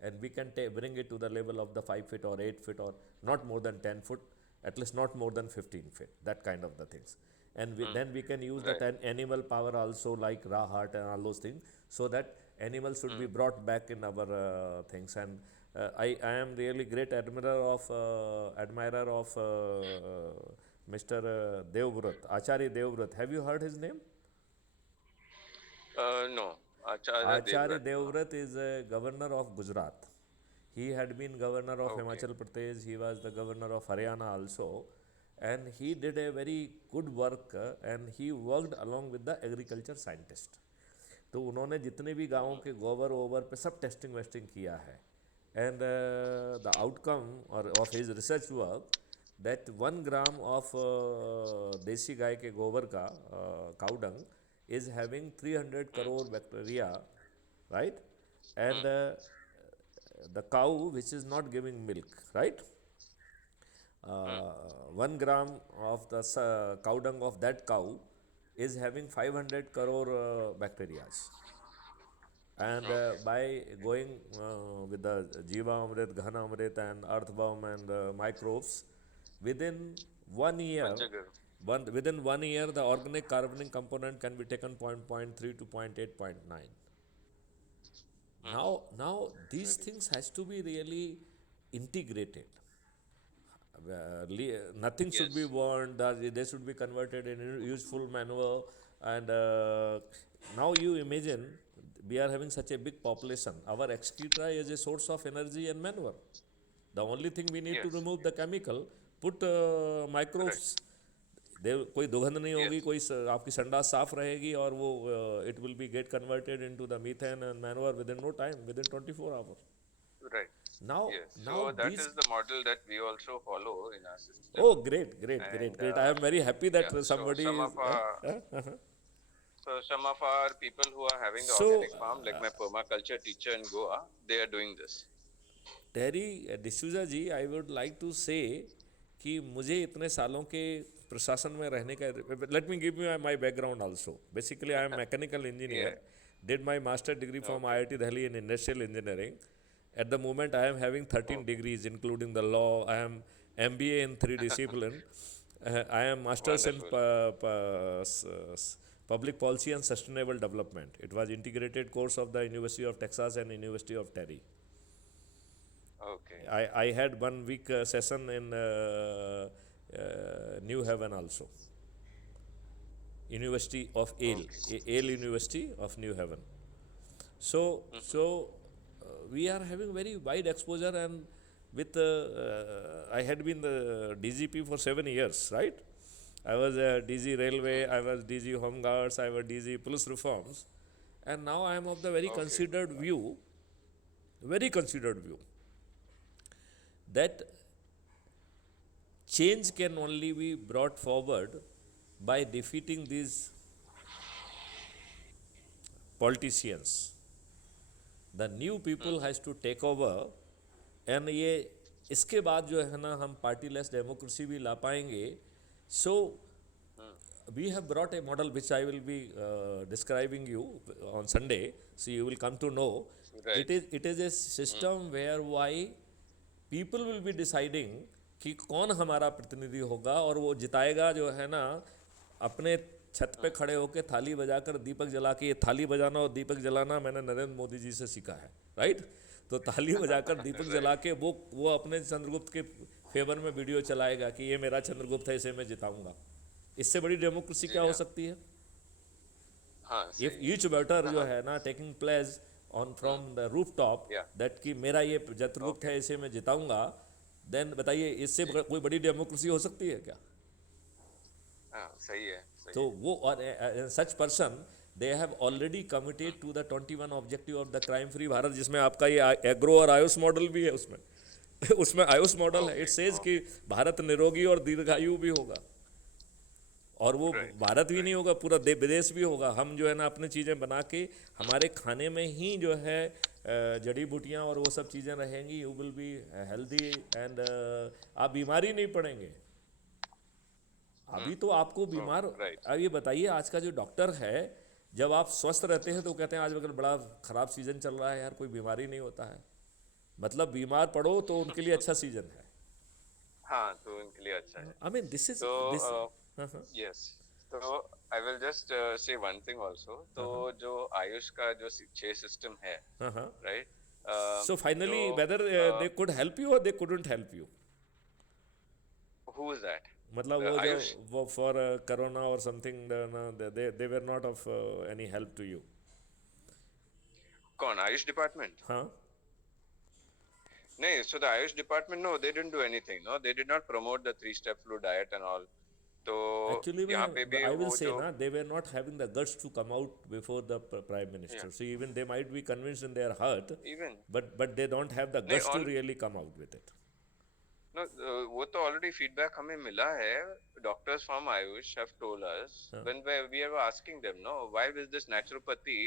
and we can bring it to the level of the 5 feet or 8 feet or not more than 10 foot, at least not more than 15 feet. That kind of the things, and then we can use Right. that animal power also like rahat and all those things, so that animals should be brought back in our things. And I am really great admirer of Mr. Devvrat, Acharya Devvrat. Have you heard his name? No. Acharya Acharya Devvrat. Devvrat is a governor of Gujarat. He had been governor of Okay. Himachal Pradesh. He was the governor of Haryana also, and he did a very good work, and he worked along with the agriculture scientist. तो उन्होंने जितने भी गाँवों के गोबर ओवर पे सब testing wasting किया है, एंड द आउटकम और of his research work that 1 gram of देसी गाय के गोबर का cow dung is having 300 crore bacteria, right? And the cow which is not giving milk, right? 1 gram of the cow dung of that cow is having 500 crore bacteria. And by going with the Jiva Amrit, Ghana Amrit, and Earthworm and microbes, within 1 year, Panchagar. within 1 year, the organic carbonic component can be taken 0.3 to 0.8, 0.9. Now these things has to be really integrated. Nothing should be Yes. burned. They should be converted in useful manure. And now you imagine we are having such a big population. Our excreta is a source of energy and manure. The only thing we need to Yes. remove the chemical, put microbes. कोई दुर्गंध नहीं होगी, कोई आपकी संडास साफ रहेगी, और वो it will be get converted into the methane and manure within no time, within 24 hours. Right. Now, Yes. So now that these. is the model that we also follow in our system. Oh, great. And, I am very happy that yeah, somebody so some is. of our so some of our people who are having the So, organic farm, like my permaculture teacher in Goa, they are doing this. Terry D'Souza ji, I would like to say कि मुझे इतने सालों के प्रशासन में रहने का, let me give you my background also. Basically, I am mechanical engineer. Did my master degree from IIT Delhi in industrial engineering. At the moment, I am having 13 degrees, including the law. I am MBA in 3 disciplines. I am masters in public policy and sustainable development. It was integrated course of the University of Texas and University of Terry. Okay. I had 1 week session in New Haven also. University of Yale, Yale University of New Haven. So we are having very wide exposure, and with I had been the DGP for 7 years, right? I was DG Railway, I was DG Home Guards, I was DG Police Reforms, and now I am of the very considered view, that change can only be brought forward by defeating these politicians. The new people has to take over, and ये इसके बाद जो है ना हम पार्टीलेस डेमोक्रेसी भी ला पाएंगे. So we have brought a model which I will be describing you on Sunday, so you will come to know. Right. It is a system whereby people will be deciding कि कौन हमारा प्रतिनिधि होगा, और वो जिताएगा जो है ना अपने छत पे खड़े होकर थाली बजाकर दीपक जला के. ये थाली बजाना और दीपक जलाना मैंने नरेंद्र मोदी जी से सीखा है, राइट? तो थाली बजाकर दीपक जला के वो अपने चंद्रगुप्त के फेवर में वीडियो चलाएगा कि ये मेरा चंद्रगुप्त है, इसे मैं जिताऊंगा. इससे बड़ी डेमोक्रेसी क्या हो सकती है? हाँ, If each voter जो है ना taking place on from the rooftop, that कि मेरा ये चंद्रगुप्त है, इसे मैं जिताऊंगा, then बताइए इससे कोई बड़ी डेमोक्रेसी हो सकती है क्या? हाँ, सही है. तो वो और such person they have already committed to the 21 objective of the crime free Bharat, जिसमें आपका ये एग्रो और आयुष मॉडल भी है उसमें. उसमें आयुष मॉडल है. इट सेज कि भारत निरोगी और दीर्घायु भी होगा, और वो भारत भी नहीं होगा, पूरा विदेश भी होगा. हम जो है ना अपनी चीज़ें बना के हमारे खाने में ही जो है जड़ी बूटियाँ और वो सब चीज़ें रहेंगी, you will be healthy and आप बीमार ही नहीं पड़ेंगे। अभी तो आपको बीमार, Right. अब ये बताइए आज का जो डॉक्टर है, जब आप स्वस्थ रहते हैं तो कहते हैं आज अगर बड़ा ख़राब सीज़न चल रहा है यार, कोई बीमारी नहीं होता है, मतलब बीमार पड़ो तो उनके लिए अच्छा सीज़न है। हाँ, तो उनके लिए अच्छा है। आई मीन दिस इज तो दिस। हाँ हाँ yes, तो I will just say one thing also. तो जो आयुष का जो 6 सिस्टम है, हाँ हाँ। right? सो जो finally whether they could help you और they couldn't help you, who is that? मतलब The वो जो Ayush? वो फॉर कोरोना और something, they were not of any help to you. कौन? आयुष डिपार्टमेंट? हाँ नहीं, so the Ayush department, no, they didn't do anything. No, they did not promote the 3-step flow diet and all. तो एक्चुअली यहाँ पे मैं भी I will वो से जो ना, they were not having the guts to come out before the prime minister, so even they might be convinced in their heart, even but they don't have the नहीं guts to all really come out with it. no, वो तो already feedback हमें मिला है. Doctors from Ayush have told us when we are asking them, no, why is this naturopathy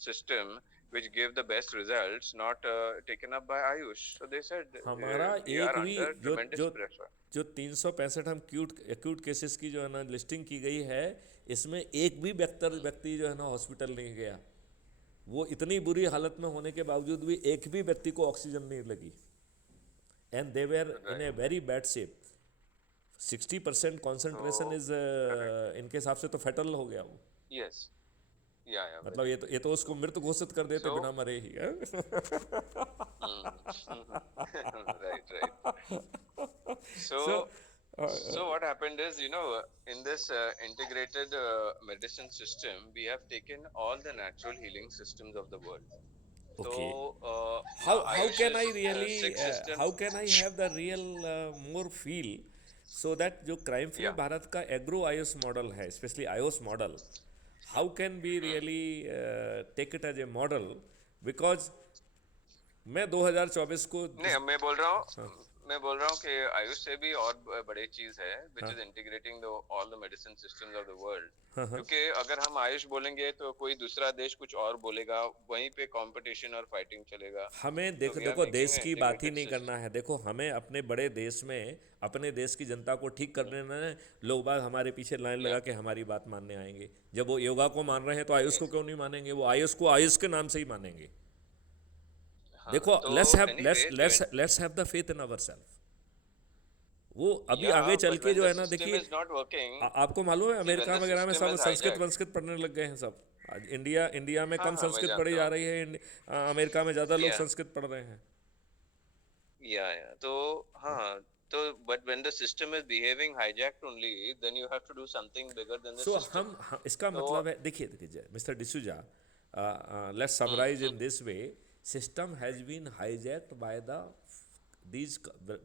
system which gave the best results not taken up by Ayush? So they said हमारा we are एक भी under जो tremendous जो pressure. जो 365 हम acute cases की जो है ना लिस्टिंग की गई है, इसमें एक भी व्यक्ति जो है ना हॉस्पिटल नहीं गया। वो इतनी बुरी हालत में होने के बावजूद भी एक भी व्यक्ति को ऑक्सीजन नहीं लगी, and they were in a very bad shape. 60% concentration So is इनके हिसाब से तो फेटल हो गया वो, yes, yeah, मतलब ये तो उसको मृत घोषित कर देते बिना so मरे ही है? right, right. So So so what happened is, in this integrated medicine system, we have taken all the natural healing systems of the world. So okay, how now how can I Ayush's really 6 how systems. can I have the real more feel, so that जो crime free Yeah. Bharat का एग्रो आयुष मॉडल है, स्पेशली Ayush model, how can we really take it as a model, because मैं 2024 को नहीं, मैं बोल रहा हूँ कि आयुष से भी और बड़ी चीज है, which is integrating all the medicine systems of the world. क्योंकि अगर हम आयुष बोलेंगे तो कोई दूसरा देश कुछ और बोलेगा, वहीं पे कंपटीशन और फाइटिंग चलेगा. हमें So we are देखो making देश an की बात ही integrated नहीं system. करना है। देखो हमें अपने बड़े देश में अपने देश की जनता को ठीक करने में, लोग बाग हमारे पीछे लाइन लगा के हमारी बात मानने आएंगे। जब वो योगा को मान रहे हैं तो आयुष को क्यों नहीं मानेंगे? वो आयुष को आयुष के नाम से ही मानेंगे। हाँ, देखो तो anyway, let's have the faith in ourselves. वो अभी yeah, आगे चल but के when जो the है ना, system देखिए is not working, आपको मालूम है see, when अमेरिका the वगैरह में system सब is संस्कृत hijacked. वंस्कृत पढ़ने लग गए हैं सब। आज इंडिया में हाँ कम हाँ, मैं संस्कृत जानता पढ़ी जा हूँ. रही है, अमेरिका में ज़्यादा लोग Yeah. संस्कृत पढ़ रहे हैं। Yeah. तो हाँ, तो but when the system is behaving hijacked only, then you have to do something bigger than the सो system. इसका तो मतलब है, देखिए mister D'Souza, let's summarise in this way, system has been hijacked by these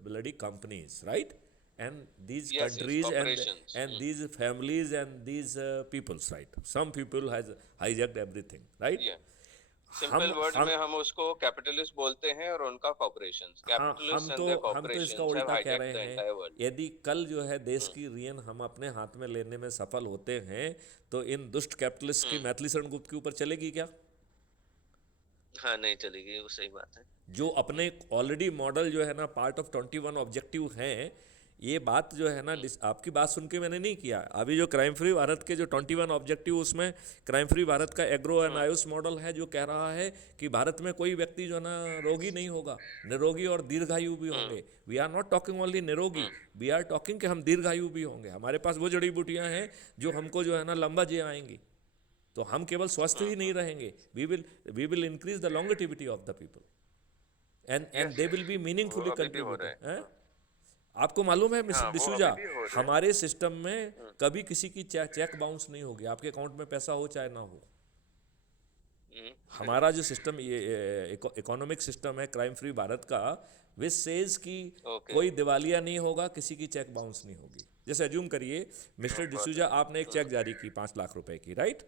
bloody companies, right? And these yes, countries corporations. and these families and these peoples, right? Some people has hijacked everything, right? Yeah. Simple word हम में हम उसको कैपिटलिस्ट बोलते हैं और उनका कॉर्पोरेशंस. हाँ, capitalist and there हम तो इसका कॉर्पोरेशंस हैव उल्टा कह हाईजैक्ड रहे द हैं। Entire world. यदि कल जो है देश की रियन हम अपने हाथ में लेने में सफल होते हैं तो इन दुष्ट कैपिटलिस्ट की मैथिली शरण गुप्त के ऊपर चलेगी क्या? हाँ, नहीं चलेगी, वो सही बात है. जो अपने ऑलरेडी मॉडल जो है ना पार्ट ऑफ 21 ऑब्जेक्टिव हैं, ये बात जो है ना आपकी बात सुन के मैंने नहीं किया। अभी जो क्राइम फ्री भारत के जो 21 ऑब्जेक्टिव, उसमें क्राइम फ्री भारत का एग्रो एंड आयुष मॉडल है जो कह रहा है कि भारत में कोई व्यक्ति जो है ना रोगी नहीं होगा, निरोगी और दीर्घायु भी होंगे। We are not talking only निरोगी, वी आर टॉकिंग कि हम दीर्घायु भी होंगे। हमारे पास वो जड़ी बूटियाँ हैं जो हमको जो है ना लंबा जी आएंगी। तो हम केवल स्वस्थ ही नहीं रहेंगे, we will increase the longevity of the people and they will be meaningfully contributing. आपको मालूम है मिस्टर हाँ, वो डिसूजा, अभी भी हो रहा है. हमारे सिस्टम में कभी किसी की चेक बाउंस नहीं होगी। आपके अकाउंट में पैसा हो चाहे ना हो। हमारा जो सिस्टम, ये इकोनॉमिक सिस्टम है क्राइम फ्री भारत का, विच सेज कि Okay. कोई दिवालिया नहीं होगा, किसी की चेक बाउंस नहीं होगी। जैसे एज्यूम करिए मिस्टर डिसूजा, आपने एक चेक जारी की 5 लाख रुपए की, राइट,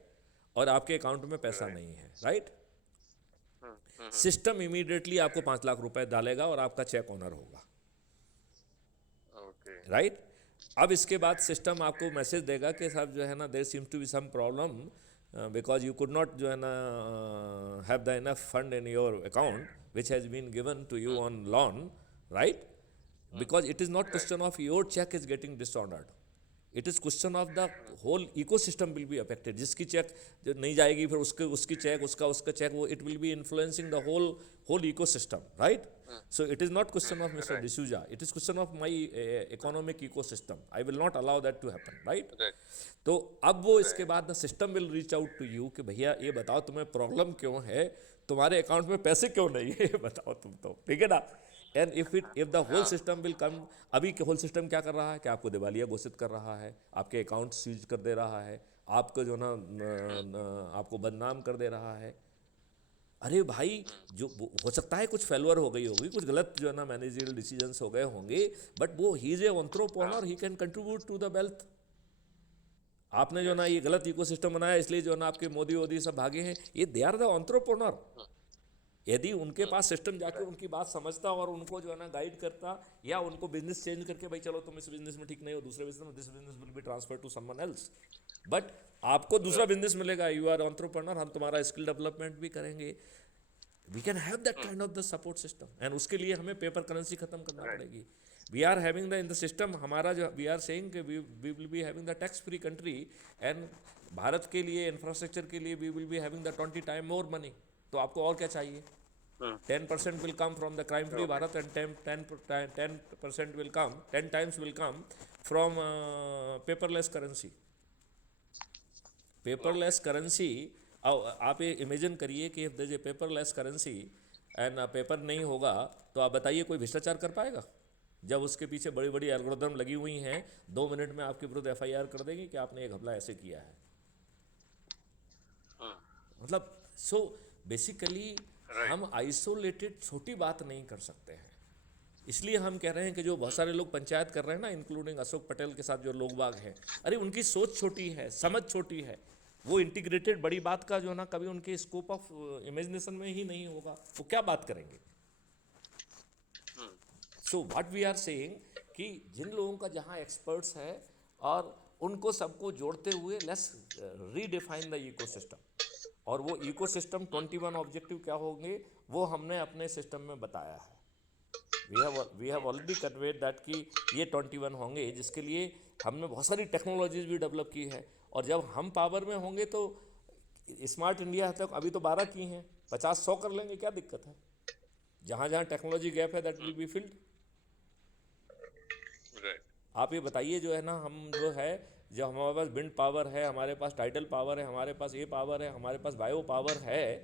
और आपके अकाउंट में पैसा नहीं है, राइट। सिस्टम इमीडिएटली आपको 5 लाख रुपए डालेगा और आपका चेक ऑनर होगा, ओके. राइट। अब इसके बाद सिस्टम आपको मैसेज देगा कि साहब जो है ना there seems to be some problem, because you could not जो है ना have the enough fund in your account which has been given to you on loan, right? Because it is not question of your check is getting dishonored, it is question of the whole ecosystem will be affected. जिसकी चेक जो नहीं जाएगी फिर उसकी चेक उसका चेक, वो it will be influencing the whole ecosystem, right? So it is not question of Mr. D'Souza, it is question of my economic ecosystem. I will not allow that to happen, right? तो अब वो इसके बाद the system will reach out to you कि भैया ये बताओ तुम्हें प्रॉब्लम क्यों है, तुम्हारे अकाउंट में पैसे क्यों नहीं है, ये बताओ तुम तो, ठीक है ना? And if the whole system will come, अभी के होल सिस्टम क्या कर रहा है कि आपको दिवालिया घोषित कर रहा है, आपके अकाउंट सीज कर दे रहा है, आपको जो ना आपको बदनाम कर दे रहा है। अरे भाई, जो हो सकता है कुछ फेलुअर हो गई होगी, कुछ गलत जो है ना मैनेजरियल डिसीजंस हो गए होंगे, बट वो he is a entrepreneur, he can contribute to the wealth. आपने जो ना ये गलत इकोसिस्टम बनाया इसलिए जो ना आपके मोदी सब भागे हैं, ये दे आर द एंथ्रोप्रेन्योर। यदि उनके पास सिस्टम जाके उनकी बात समझता और उनको जो है ना गाइड करता, या उनको बिजनेस चेंज करके भाई चलो तुम इस बिजनेस में ठीक नहीं हो, दूसरे बिजनेस में, this business will be transfer to someone else, but आपको दूसरा बिजनेस मिलेगा, यू आर एंटरप्रेन्योर, हम तुम्हारा स्किल डेवलपमेंट भी करेंगे, we can have that kind of the support system. And उसके लिए हमें पेपर करेंसी खत्म करना पड़ेगी। We are having the in the system, हमारा जो वी आर सेइंग कि we will be having the tax free country, and Bharat के लिए इंफ्रास्ट्रक्चर के लिए we will be having the 20 time more money. तो आपको और क्या चाहिए? 10% will come from the crime free Bharat, and 10% will come, 10 times will come from paperless currency. Paperless currency, आप ये इमेजिन करिए कि if there is a paperless currency and paper नहीं होगा तो आप बताइए कोई भ्रष्टाचार कर पाएगा? जब उसके पीछे बड़ी बड़ी एल्गोरिदम लगी हुई हैं, 2 मिनट में आपके विरुद्ध FIR कर देंगे कि आपने एक घपला ऐसे किया है। मतलब सो बेसिकली हम आइसोलेटेड छोटी बात नहीं कर सकते हैं। इसलिए हम कह रहे हैं कि जो बहुत सारे लोग पंचायत कर रहे हैं ना, इंक्लूडिंग अशोक पटेल के साथ जो लोग बाग हैं, अरे उनकी सोच छोटी है, समझ छोटी है, वो इंटीग्रेटेड बड़ी बात का जो ना कभी उनके स्कोप ऑफ इमेजिनेशन में ही नहीं होगा, वो क्या बात करेंगे? So what we are saying कि जिन लोगों का जहाँ एक्सपर्ट्स है और उनको सबको जोड़ते हुए लेट्स रीडिफाइन द इकोसिस्टम, और वो इकोसिस्टम 21 ऑब्जेक्टिव क्या होंगे वो हमने अपने सिस्टम में बताया है। We have already conveyed that कि ये 21 होंगे, जिसके लिए हमने बहुत सारी टेक्नोलॉजीज भी डेवलप की है, और जब हम पावर में होंगे तो स्मार्ट इंडिया तक अभी तो 12 की हैं, 50-100 कर लेंगे, क्या दिक्कत है? जहाँ जहाँ टेक्नोलॉजी गैप है दैट विल बी फिल्ड। आप ये बताइए जो है ना, हम जो है जब हमारे पास विंड पावर है, हमारे पास टाइडल पावर है, हमारे पास ये पावर है, हमारे पास बायो पावर है,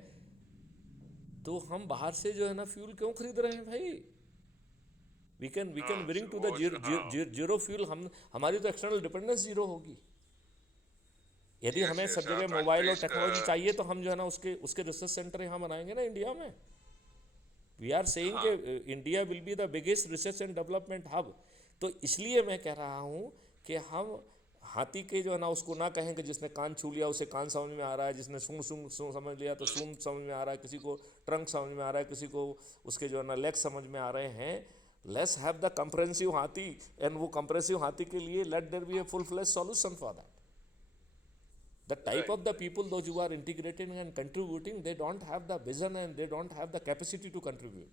तो हम बाहर से जो है ना फ्यूल क्यों खरीद रहे हैं भाई? We can bring to the zero fuel, हमारी तो एक्सटर्नल डिपेंडेंस जीरो होगी। यदि हमें सब जगह मोबाइल और टेक्नोलॉजी चाहिए तो हम जो है ना उसके रिसर्च सेंटर यहाँ बनाएंगे ना इंडिया में। वी आर सेइंग कि India will be the biggest research and development hub. तो इसलिए मैं कह रहा हूँ कि हम हाथी के जो है ना उसको ना कहें कि जिसने कान छू लिया उसे कान समझ में आ रहा है, जिसने सूंड समझ लिया तो सूंड समझ में आ रहा है, किसी को ट्रंक समझ में आ रहा है, किसी को उसके जो है ना लेग समझ में आ रहे हैं। लेट्स हैव द कंप्रेहेंसिव हाथी, एंड वो कंप्रेहेंसिव हाथी के लिए let there be a full fledge solution for that. The type of the people those who are integrating and contributing, they don't have the vision and they don't have the capacity to contribute.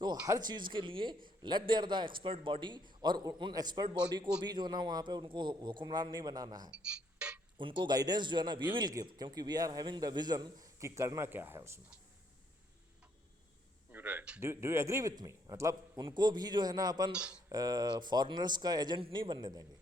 तो हर चीज़ के लिए let there the expert body, और उन expert body को भी जो है ना वहाँ पे उनको हुक्मरान नहीं बनाना है, उनको गाइडेंस जो है ना वी विल गिव, क्योंकि we are having the vision कि करना क्या है उसमें। Do you agree with me? मतलब उनको भी जो है ना अपन फॉरेनर्स का एजेंट नहीं बनने देंगे।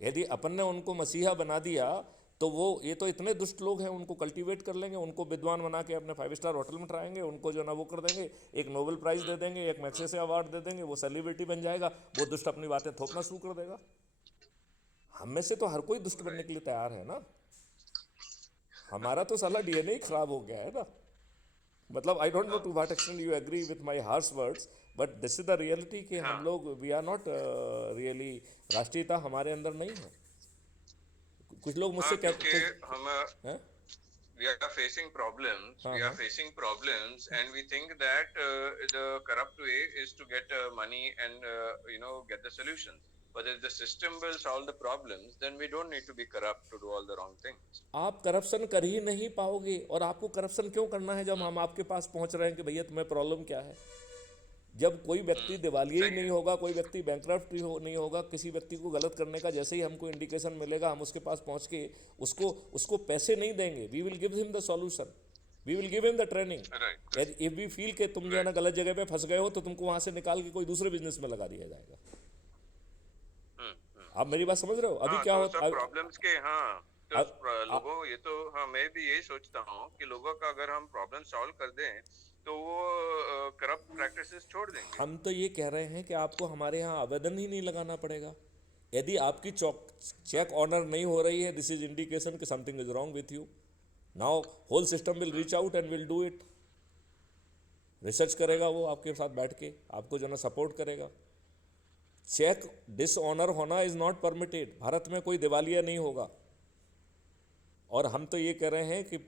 यदि अपन ने उनको मसीहा बना दिया तो वो ये तो इतने दुष्ट लोग हैं, उनको कल्टीवेट कर लेंगे, उनको विद्वान बना के अपने 5 स्टार होटल में ठहराएंगे, उनको जो ना वो कर देंगे, एक नोबेल प्राइज़ दे देंगे, एक मैग्सेसे अवार्ड दे देंगे, वो सेलिब्रिटी बन जाएगा, वो दुष्ट अपनी बातें थोपना शुरू कर देगा। हम में से तो हर कोई दुष्ट बनने के लिए तैयार है ना। हमारा तो साला DNA ही खराब हो गया है ना। मतलब I don't know to what extent you agree with my harsh words, but this is the reality कि हम लोग वी आर नॉट रियली, राष्ट्रीयता हमारे अंदर नहीं है। कुछ लोग मुझसे कहते हैं we are facing problems, and we think that the corrupt way is to get money and get the solutions. But if the system will solve the problems, then we don't need to be corrupt to do all the wrong things. आप करप्शन कर ही नहीं पाओगे, और आपको करप्शन क्यों करना है जब हम आपके पास पहुंच रहे हैं कि भैया तुम्हें प्रॉब्लम क्या है। जब कोई व्यक्ति दिवालिया ही सही नहीं है। होगा, कोई व्यक्ति बैंकरप्ट नहीं होगा, किसी व्यक्ति को गलत करने का जैसे ही हमको इंडिकेशन मिलेगा हम उसके पास पहुंच के उसको उसको पैसे नहीं देंगे, we will give him the solution, we will give him the training. Right. If we feel कि तुम जो है ना गलत जगह पे फंस गए हो तो तुमको वहां से निकाल के कोई दूसरे बिजनेस में लगा दिया जाएगा। आप मेरी बात समझ रहे हो? अभी हाँ, क्या तो होता सब प्रॉब्लम्स के, हाँ, तो अब लोगों, ये तो हाँ, मैं भी यही सोचता हूँ कि लोगों का अगर हम प्रॉब्लम सॉल्व कर दें तो वो करप्ट प्रैक्टिसेस छोड़ देंगे। हम तो ये कह रहे हैं कि आपको हमारे यहाँ आवेदन ही नहीं लगाना पड़ेगा। यदि आपकी चेक ऑनर नहीं हो रही है, दिस इज इंडिकेशन कि something is wrong with you. Now whole system will reach out and will do it. Research करेगा वो आपके साथ बैठ के, आपको जो है ना सपोर्ट करेगा। चेक डिसऑनर होना इज नॉट परमिटेड। भारत में कोई दिवालिया नहीं होगा। और हम तो ये कह रहे हैं कि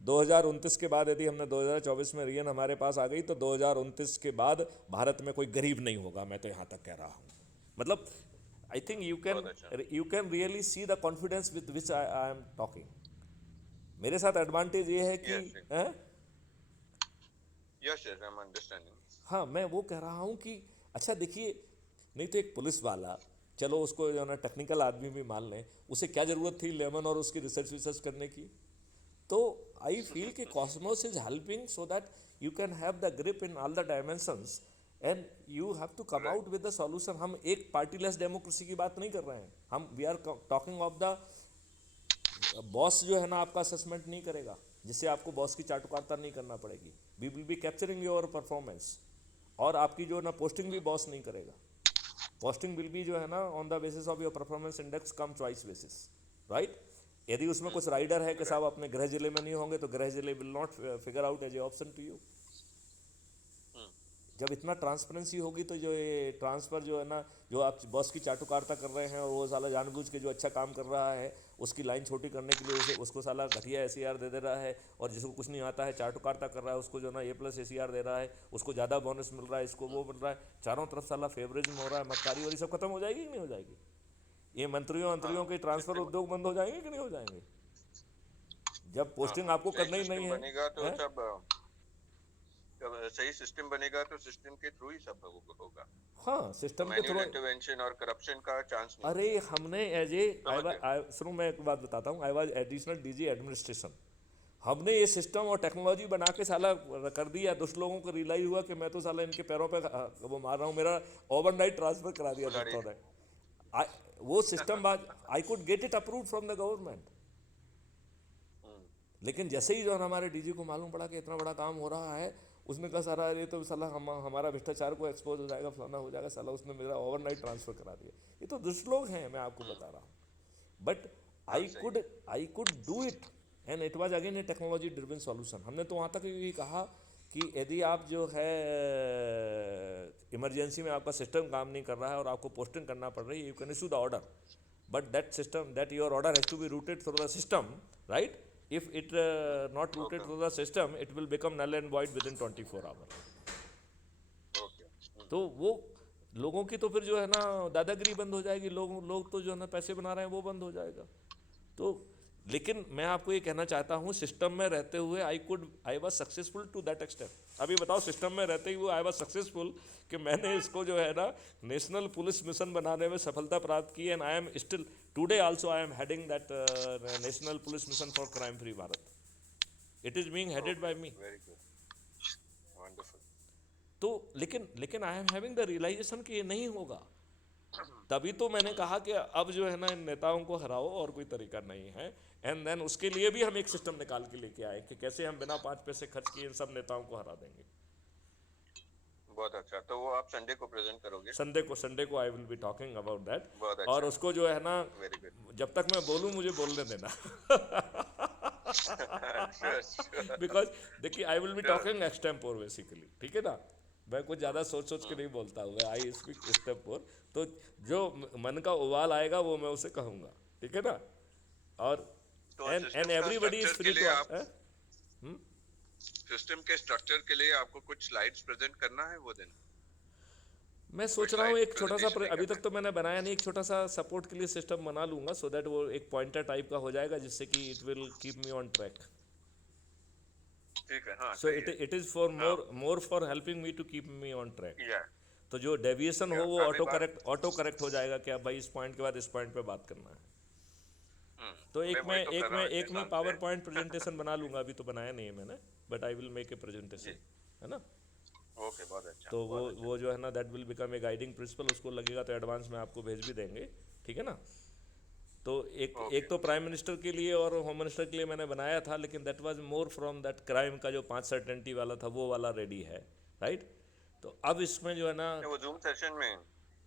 2029 के बाद यदि हमने 2024 में रियन हमारे पास आ गई तो 2029 के बाद भारत में कोई गरीब नहीं होगा। मैं तो यहाँ तक कह रहा हूँ। मतलब I think you can really see the confidence with which I am talking. मेरे साथ एडवांटेज ये है कि Yes, yes, I'm understanding. हाँ, मैं वो कह रहा हूँ कि अच्छा देखिए, नहीं तो एक पुलिस वाला, चलो उसको जो है ना टेक्निकल आदमी भी मान लें, उसे क्या ज़रूरत थी लेमन और उसकी रिसर्च करने की। तो आई फील कि cosmos is helping so that you can have the grip in all the dimensions and you have to come out with the solution. हम एक पार्टीलेस डेमोक्रेसी की बात नहीं कर रहे हैं, हम we are talking of the boss जो है ना आपका असेसमेंट नहीं करेगा, जिससे आपको बॉस की चाटुकारिता नहीं करना पड़ेगी। We will be capturing your performance, और आपकी जो है ना पोस्टिंग भी बॉस नहीं करेगा। पोस्टिंग विल बी जो है ना on the basis of your performance index come choice basis, right. यदि उसमें कुछ राइडर है कि साहब अपने गृह जिले में नहीं होंगे तो गृह जिले will not figure out as a option to you. जब इतना ट्रांसपेरेंसी होगी तो जो ये ट्रांसफ़र जो है ना, जो आप बॉस की चाटुकारिता कर रहे हैं और वो साला जानबूझ के जो अच्छा काम कर रहा है उसकी लाइन छोटी करने के लिए उसको साला घटिया एसीआर दे रहा है, और जिसको कुछ नहीं आता है चाटुकारिता कर रहा है उसको जो ना A+ एसीआर दे रहा है, उसको ज़्यादा बोनस मिल रहा है, इसको वो मिल रहा है, चारों तरफ साला फेवरेजिज्म हो रहा है, मक्कारी और ये सब खत्म हो जाएगी कि नहीं हो जाएगी? ये मंत्रियों के ट्रांसफ़र उद्योग बंद हो जाएंगे कि नहीं हो जाएंगे? जब पोस्टिंग आपको करना ही नहीं है। बनेगा तो सब, जब सही सिस्टम बनेगा तो सिस्टम के थ्रू ही सब होगा। हाँ, सिस्टम के मैन्युअल थ्रू। इंटरवेंशन और करप्शन का चांस नहीं। अरे हमने एज ए सुनो, मैं एक बात बताता हूँ, I was additional DG administration. हमने ये सिस्टम और टेक्नोलॉजी बना के साला कर दिया, दुष्ट लोगों को रियलाइज हुआ कि मैं तो साला इनके पैरों पे वो मार रहा हूँ, मेरा ओवरनाइट ट्रांसफर करा दिया दुष्टों ने। वो सिस्टम बाद I could get it approve from the government. लेकिन जैसे ही जो हमारे डीजी को मालूम पड़ा कि इतना बड़ा काम हो रहा है, उसने कहा सारा ये तो साला हमारा भ्रष्टाचार को एक्सपोज हो जाएगा, फलाना हो जाएगा, साला उसने मेरा ओवरनाइट ट्रांसफर करा दिया। ये तो दुष्ट लोग हैं, मैं आपको बता रहा हूँ। But I could do it and it was again A technology driven solution. हमने तो वहाँ तक ये कहा कि यदि आप जो है इमरजेंसी में आपका सिस्टम काम नहीं कर रहा है और आपको पोस्टिंग करना पड़ रही है, you can issue the order, but that your order has to be routed through the system, right. If it not routed through the system, it will become null and void within 24 hours. तो वो लोगों की तो फिर जो है ना दादागिरी बंद हो जाएगी, लोग तो जो है ना पैसे बना रहे हैं वो बंद हो जाएगा। तो लेकिन मैं आपको ये कहना चाहता हूँ, सिस्टम में रहते हुए I was successful to that extent. अभी बताओ, सिस्टम में रहते हुए आई वाज सक्सेसफुल कि मैंने इसको जो है ना नेशनल पुलिस मिशन बनाने में सफलता प्राप्त की, and I am still today also I am heading that national police mission for crime free Bharat. It is being headed by me. तो लेकिन I am having the realization कि ये नहीं होगा। तभी तो मैंने कहा कि अब जो है ना इन नेताओं को हराओ और कोई तरीका नहीं है, एंड देन उसके लिए भी हम एक सिस्टम निकाल के लेके आए कि कैसे हम बिना 5 पैसे खर्च किए इन सब नेताओं को हरा देंगे। बहुत अच्छा, तो वो आप संडे को प्रेजेंट करोगे? संडे को I will be talking about that. और उसको जो है ना, जब तक मैं बोलूं मुझे बोलने देना। बिकॉज देखिए, I will be talking extempore basically, ठीक है ना। मैं कुछ ज़्यादा सोच के नहीं बोलता हूँ, आई स्पीक एक्सटेम्पोर। तो जो मन का उबाल आएगा वो मैं उसे कहूँगा, ठीक है ना। और and everybody is free to. System के स्ट्रक्चर के लिए आपको कुछ स्लाइड्स प्रेजेंट करना है वो दिन? मैं सोच कोई रहा हूँ slide एक छोटा सा presentation नहीं अभी करना तक तो मैंने बनाया नहीं, एक छोटा सा सपोर्ट के लिए सिस्टम बना लूँगा सो दैट वो एक पॉइंटर टाइप का हो जाएगा जिससे कि it will keep me on track. है। ठीक है, हाँ सो सही है। इट इज़ फॉर हाँ, more for helping me to keep me on track. या तो जो डेविएशन हो वो काफी बार। ऑटो करेक्ट हो जाएगा कि अब भाई इस पॉइंट के बाद इस पॉइंट पे बात करना है. तो मैं वही तो कर रहा हूँ इतने एक मैं साल से। पावर पॉइंट प्रेजेंटेशन बना लूँगा, अभी तो बनाया नहीं है मैंने, but I will make a जी, प्रेजेंटेशन, है ना. ओके, बहुत अच्छा, तो बहुत अच्छा। वो जो है ना that will become a guiding principal, उसको लगेगा तो एडवांस में आपको भेज भी देंगे, ठीक है ना. तो एक ओके, तो प्राइम मिनिस्टर के लिए और होम मिनिस्टर के लिए मैंने बनाया था, लेकिन that was more from that crime का जो 5 सर्टेनिटी वाला था वो वाला रेडी है, राइट. तो अब इसमें जो है ना, वो जूम सेशन में,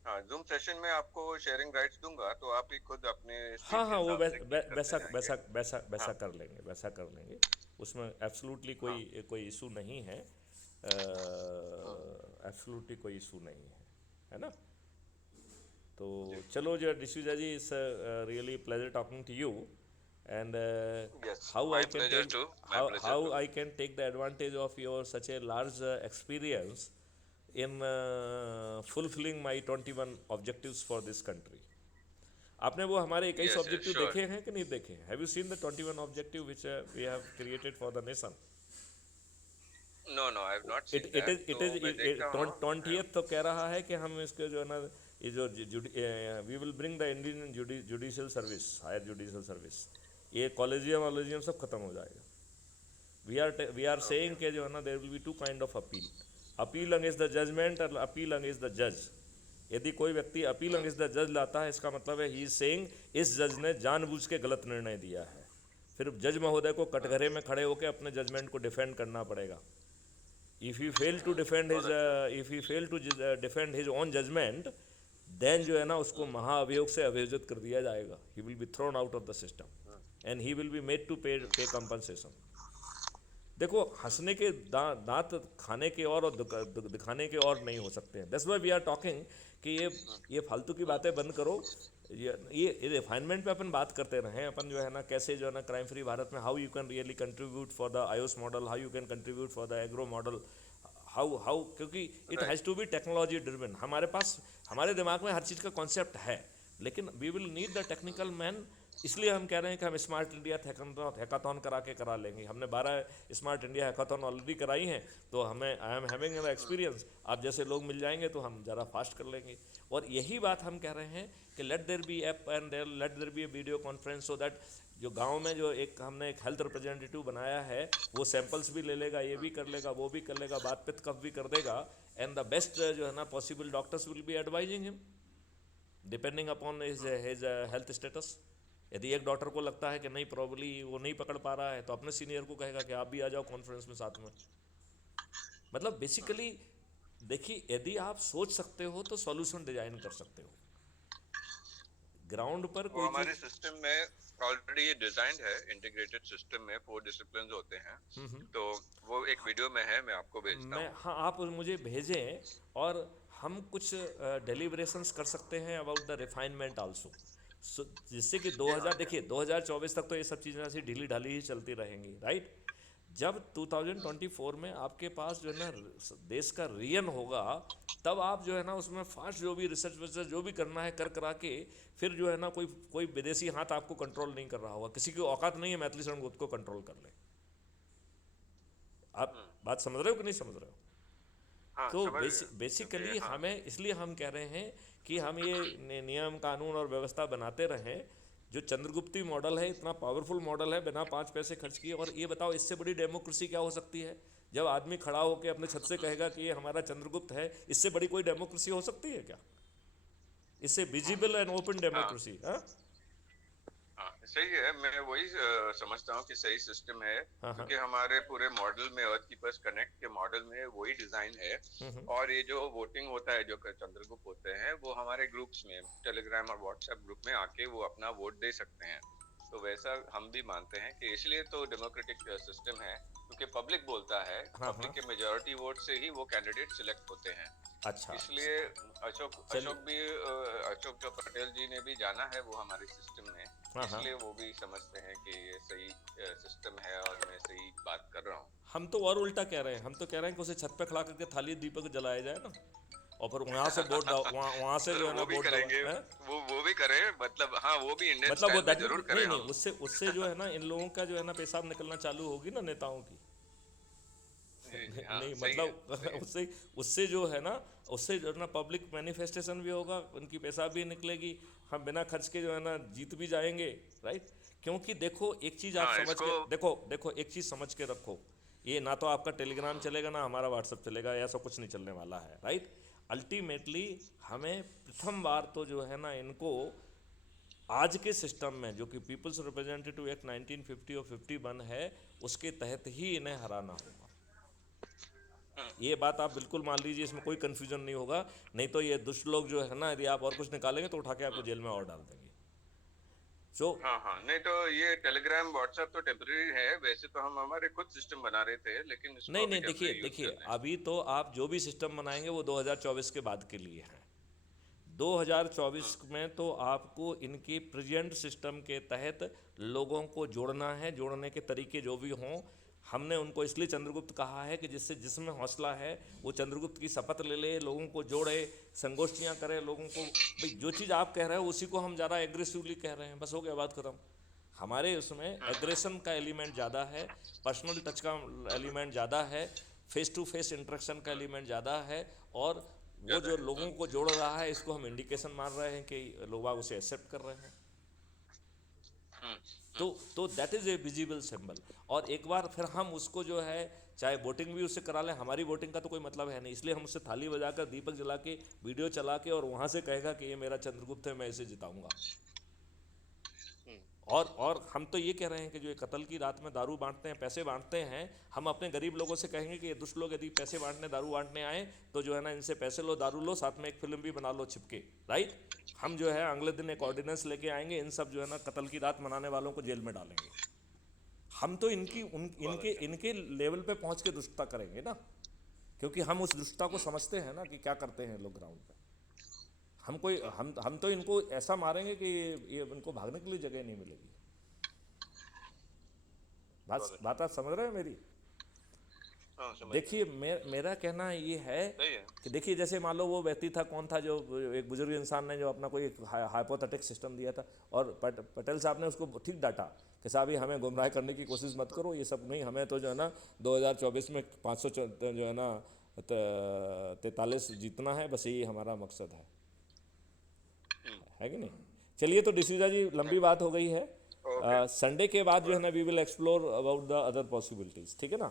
हाँ जूम सेशन में आपको शेयरिंग राइट्स दूंगा, तो आप ही खुद अपने स्पीड हाँ के हाँ वो हिसाब से क्लिक करते जाएंगे। वैसा हाँ, कर लेंगे, वैसा कर लेंगे. उसमें एब्सोल्युटली हाँ, कोई इशू नहीं है, हाँ, एब्सोल्युटली कोई इशू नहीं है ना. तो जी, चलो जो D'Souza ji, it's really pleasure talking to you, and yes, how I my can pleasure take to, my pleasure how to. I can take the advantage of your such a large experience in fulfilling my 21 objectives for this country. आपने वो हमारे 21 yes, yes, objective sure. देखे हैं कि नहीं देखे हैं? Have you seen the 21 objective which we have created for the nation? No, no, I have not it seen it that, is तो मैं देखता हूँ। 20th तो कह रहा है कि हम इसके जो है ना, ये जो we will bring the Indian judicial service, higher judicial service, ये कॉलेजियम सब खत्म हो जाएगा. वी आर ओके, सेइंग कि जो है ना there will be two kind of appeal, appeal against the judgment और अपील अगेंस्ट द जज. यदि कोई व्यक्ति अपील अगेंस्ट द जज लाता है, इसका मतलब है ही इज सेइंग इस जज ने जानबूझ के गलत निर्णय दिया है. फिर जज महोदय को कटघरे में खड़े होकर अपने जजमेंट को डिफेंड करना पड़ेगा. If he fail to defend बहुत his अच्छा। if he fail to defend his own judgment, then जो है ना उसको महाअभियोग से अभियोजित कर दिया जाएगा. He will be thrown out of the system and he will be made to pay compensation. देखो हंसने के दांत खाने के और दिखाने के और नहीं हो सकते हैं. That's why we are talking कि ये फालतू की बातें बंद करो. ये रिफाइनमेंट पे अपन बात करते रहे, अपन जो है ना कैसे जो है ना क्राइम फ्री भारत में how you can really contribute for the Ayush model, how you can contribute for the agro model, how क्योंकि it has to be technology driven. हमारे पास हमारे दिमाग में हर चीज़ का कॉन्सेप्ट है, लेकिन we will need the technical man. इसलिए हम कह रहे हैं कि हम स्मार्ट इंडिया हैकाथॉन करा लेंगे. हमने 12 स्मार्ट इंडिया हैकाथॉन ऑलरेडी कराई हैं, तो हमें आई एम हैविंग एन एक्सपीरियंस. आप जैसे लोग मिल जाएंगे तो हम ज़रा फास्ट कर लेंगे. और यही बात हम कह रहे हैं कि let there be app and let there be a video conference, so that जो गांव में जो हमने एक हेल्थ रिप्रेजेंटेटिव बनाया है वो सैंपल्स भी ले लेगा, ये भी कर लेगा, वो भी कर लेगा, बात पित कफ भी कर देगा. एंड द बेस्ट जो है ना possible doctors will be advising him depending upon his health status. यदि एक डॉक्टर को लगता है कि नहीं प्रॉब्ली वो नहीं पकड़ पा रहा है, तो अपने सीनियर को कहेगा कि आप भी आ जाओ कॉन्फ्रेंस में साथ में. मतलब बेसिकली देखिए, यदि आप सोच सकते हो तो सॉल्यूशन डिजाइन कर सकते हो. ग्राउंड पर वो कोई हमारे चीज. सिस्टम में ऑलरेडी ये डिजाइंड है, इंटीग्रेटेड सिस्टम में 4 डिसिप्लिन्स होते हैं। तो वो एक वीडियो में है, मैं आपको भेजता मैं हूँ। हाँ आप मुझे भेजें, और हम कुछ डेलीब्रेशंस कर सकते हैं अबाउट द रिफाइनमेंट आल्सो, जिससे कि हाँ, 2000 देखिए 2024 तक तो ये सब चीज़ें ऐसी ढीली ढाली ही चलती रहेंगी, राइट. जब 2024 में आपके पास जो है ना देश का रियन होगा, तब आप जो है ना उसमें फास्ट जो भी रिसर्च विसर्च जो भी करना है करा के, फिर जो है ना कोई विदेशी हाथ आपको कंट्रोल नहीं कर रहा होगा. किसी की औकात नहीं है मैथिली शरण को कंट्रोल कर ले. आप बात समझ रहे हो कि नहीं समझ रहे हो? हाँ तो समझ गया, क्योंकि बेसिकली हाँ, हमें इसलिए हम कह रहे हैं कि हम ये नियम कानून और व्यवस्था बनाते रहें. जो चंद्रगुप्ती मॉडल है इतना पावरफुल मॉडल है, बिना 5 पैसे खर्च किए. और ये बताओ इससे बड़ी डेमोक्रेसी क्या हो सकती है? जब आदमी खड़ा होकर अपने छत से कहेगा कि ये हमारा चंद्रगुप्त है, इससे बड़ी कोई डेमोक्रेसी हो सकती है क्या? इससे विजिबल एंड ओपन हाँ, डेमोक्रेसी. हाँ हाँ सही है। मैं वही समझता हूँ कि सही सिस्टम है, हाँ हाँ. क्योंकि हमारे पूरे मॉडल में, अर्थ कीपर्स कनेक्ट के मॉडल में वही डिजाइन है। और ये जो वोटिंग होता है, जो चंद्रगुप्त होते हैं, वो हमारे ग्रुप्स में, टेलीग्राम और व्हाट्सएप ग्रुप में आके वो अपना वोट दे सकते हैं। तो वैसा हम भी मानते हैं कि इसलिए तो डेमोक्रेटिक सिस्टम है, क्योंकि पब्लिक बोलता है, हाँ पब्लिक हाँ. के मेजोरिटी वोट से ही वो कैंडिडेट सिलेक्ट होते हैं। अच्छा इसलिए अशोक चलिए. अशोक जो पटेल जी ने भी जाना है वो हमारे सिस्टम में, हाँ हाँ. इसलिए वो भी समझते हैं कि ये सही सिस्टम है और मैं सही बात कर रहा हूँ। हम तो और उल्टा कह रहे हैं, हम तो कह रहे हैं कि उसे छत पे खड़ा करके थाली दीपक जलाया जाए ना. और फिर वहां से वोट वहां से सर जो है ना वो भी वोट करेंगे, दबा है। वो भी करें, मतलब हाँ वो भी इंडियन मतलब वो स्टाइल में दैट जरूर करें नहीं नहीं, हम। उससे उससे जो है ना इन लोगों का जो है ना पेशाब निकलना चालू होगी ना नेताओं की। जी जी हाँ नहीं सही है मतलब सही है। उससे उससे जो है ना, उससे जो है ना पब्लिक मैनिफेस्टेशन भी होगा, उनकी पेशाब भी निकलेगी, हम बिना खर्च के जो है ना जीत भी जाएंगे। राइट। क्योंकि देखो एक चीज़ आप हाँ समझ इसको के देखो, देखो एक चीज़ समझ के रखो, ये ना तो आपका टेलीग्राम चलेगा ना हमारा व्हाट्सअप चलेगा, ऐसा कुछ नहीं चलने वाला है। राइट। अल्टीमेटली हमें प्रथम बार तो जो है ना इनको आज के सिस्टम में जो कि पीपल्स रिप्रेजेंटेटिव एक्ट 1950 और 51 है, उसके तहत ही इन्हें हराना होगा। ये बात आप बिल्कुल मान लीजिए, इसमें कोई कंफ्यूजन नहीं होगा। नहीं तो ये दुष्ट लोग जो है ना, यदि आप और कुछ निकालेंगे तो उठा के आपको जेल में और डाल देंगे। सो हाँ हाँ, नहीं तो ये टेलीग्राम व्हाट्सएप तो टेम्पररी है, वैसे तो हम हमारे खुद सिस्टम बना रहे थे, लेकिन इसको नहीं अभी नहीं, कर देखिए रहे यूज देखिए कर रहे हैं। अभी तो आप जो भी सिस्टम बनाएंगे वो 2024 के बाद के लिए है। 2024 में तो आपको इनके प्रेजेंट सिस्टम के तहत लोगों को जोड़ना है। जोड़ने के तरीके जो भी हों, हमने उनको इसलिए चंद्रगुप्त कहा है कि जिससे जिसमें हौसला है वो चंद्रगुप्त की शपथ ले ले, लोगों को जोड़े, संगोष्ठियां करे, लोगों को भाई जो चीज़ आप कह रहे हो उसी को हम ज़्यादा एग्रेसिवली कह रहे हैं, बस हो गया बात खत्म। हमारे उसमें एग्रेशन का एलिमेंट ज़्यादा है, पर्सनल टच का एलिमेंट ज़्यादा है, फेस टू फेस इंटरेक्शन का एलिमेंट ज़्यादा है, और वो ज्यादा जो है। लोगों को जोड़ रहा है इसको हम इंडिकेशन मान रहे हैं कि लोग उसे एक्सेप्ट कर रहे हैं। हम्म, तो that is a visible symbol. और एक बार फिर हम उसको जो है चाहे वोटिंग भी उससे करा लें, हमारी वोटिंग का तो कोई मतलब है नहीं, इसलिए हम उससे थाली बजाकर दीपक जला के वीडियो चला के और वहाँ से कहेगा कि ये मेरा चंद्रगुप्त है, मैं इसे जिताऊंगा। हम्म, और हम तो ये कह रहे हैं कि जो ये कत्ल की रात में दारू बांटते हैं, पैसे बांटते हैं, हम अपने गरीब लोगों से कहेंगे कि ये दुष्ट लोग यदि पैसे बांटने दारू बांटने आए तो जो है ना इनसे पैसे लो, दारू लो, साथ में एक फिल्म भी बना लो छिपके। राइट। हम जो है अगले दिन एक ऑर्डिनेंस लेके आएंगे, इन सब जो है ना कत्ल की रात मनाने वालों को जेल में डालेंगे। हम तो बहुत इनके अच्छा। इनके लेवल पे पहुंच के दुष्टता करेंगे ना, क्योंकि हम उस दुष्टता को समझते हैं ना कि क्या करते हैं लोग ग्राउंड पे। हम तो इनको ऐसा मारेंगे कि ये इनको भागने के लिए जगह नहीं मिलेगी। बहुत बात अच्छा। बात आप समझ रहे हैं मेरी। हाँ समझ गया। देखिए मेरा कहना ये है सही है। कि देखिए जैसे मान लो वो व्यक्ति था, कौन था, जो एक बुजुर्ग इंसान ने जो अपना कोई एक हाइपोथेटिक सिस्टम दिया था, और पटेल साहब ने उसको ठीक डांटा कि साहब ये हमें गुमराह करने की कोशिश मत करो, ये सब नहीं, हमें तो जो है ना 2024 में 500 जो है ना 43 जीतना है, बस यही हमारा मकसद है कि नहीं। चलिए तो डिसूजा जी, लंबी बात हो गई है। ओके। संडे के बाद जो है ना we will explore about the other possibilities, ठीक है ना।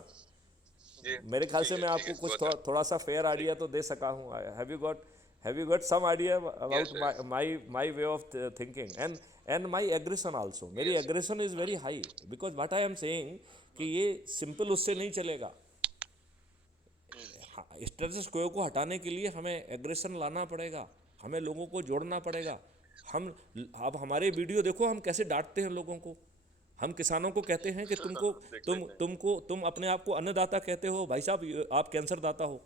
जी मेरे ख्याल से मैं ठीक है आपको कुछ बहुत थोड़ा सा फेयर ठीक। आइडिया तो दे सका हूँ। Have you got some idea yes about yes my way of thinking and my aggression also. मेरी yes. Aggression is very high because what I am saying कि ये सिंपल उससे नहीं चलेगा। स्टेटस क्वो को हटाने के लिए हमें एग्रेशन लाना पड़ेगा, हमें लोगों को जोड़ना पड़ेगा। हम अब हमारे वीडियो देखो हम कैसे डांटते हैं लोगों को। हम किसानों को कहते हैं कि देख लेते हैं। तुम अपने आप को अन्नदाता कहते हो, भाई साहब आप कैंसर दाता हो।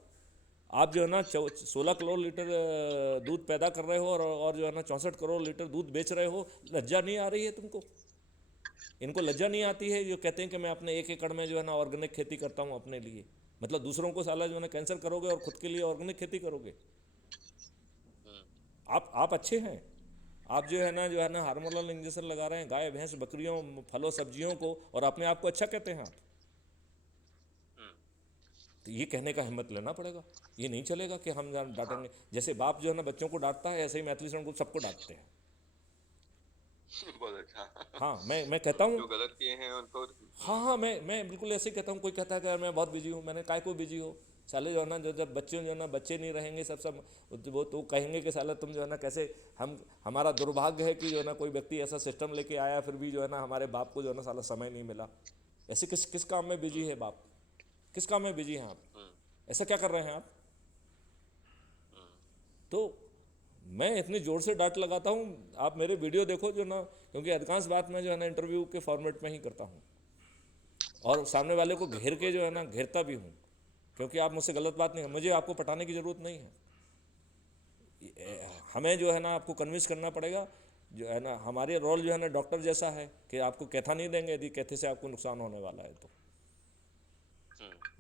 आप जो है ना 16 करोड़ लीटर दूध पैदा कर रहे हो, और जो है ना 64 करोड़ लीटर दूध बेच रहे हो। लज्जा नहीं आ रही है तुमको? इनको लज्जा नहीं आती है जो कहते हैं कि मैं अपने 1 एकड़ में जो है ना ऑर्गेनिक खेती करता हूँ अपने लिए। मतलब दूसरों को साला जो है ना कैंसर करोगे और खुद के लिए ऑर्गेनिक खेती करोगे। आप अच्छे हैं, आप जो है ना हार्मोनल इंजेक्शन लगा रहे हैं गाय भैंस बकरियों फलों सब्जियों को, और अपने आप को अच्छा कहते हैं आप। तो ये कहने का हिम्मत लेना पड़ेगा। ये नहीं चलेगा कि हम डांटेंगे। जैसे बाप जो है ना बच्चों को डांटता है, ऐसे ही मैथिली शरण को सबको डांटते हैं। बहुत अच्छा। हाँ मैं कहता हूँ। जो गलत किए हैं उनको। हाँ मैं बिल्कुल ऐसे ही कहता हूँ। कोई कहता है कि यार मैं बहुत बिजी हूँ, मैंने काय को बिजी हो साले, जो है ना जब बच्चे जो है ना बच्चे नहीं रहेंगे सब वो तो कहेंगे कि साला तुम जो है ना कैसे। हमारा दुर्भाग्य है कि जो है ना कोई व्यक्ति ऐसा सिस्टम लेके आया, फिर भी जो है ना हमारे बाप को जो है ना साला समय नहीं मिला। ऐसे किस काम में बिजी है बाप? किस काम में बिजी हैं आप? ऐसा क्या कर रहे हैं आप? तो मैं इतनी ज़ोर से डांट लगाता हूँ, आप मेरे वीडियो देखो जो ना, क्योंकि अधिकांश बात मैं जो है ना इंटरव्यू के फॉर्मेट में ही करता हूँ, और सामने वाले को घेर के जो है ना घेरता भी हूँ, क्योंकि आप मुझसे गलत बात नहीं है, मुझे आपको पटाने की ज़रूरत नहीं है। हमें जो है ना आपको कन्विंस करना पड़ेगा। जो है ना हमारे रोल जो है ना डॉक्टर जैसा है कि आपको कैथा नहीं देंगे यदि कैथे से आपको नुकसान होने वाला है तो।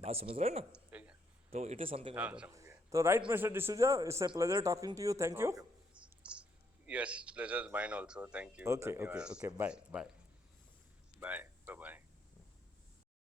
बात समझ रहे हैं ना? ठीक है। तो इट इज़ समथिंग हाँ लाइक दैट। समझ गया। तो right mister D'Souza, it's a pleasure talking to you, thank you. Yes, pleasure is mine also. Thank you. Okay okay Dhanyawad. Okay, bye bye. Bye. Bye bye.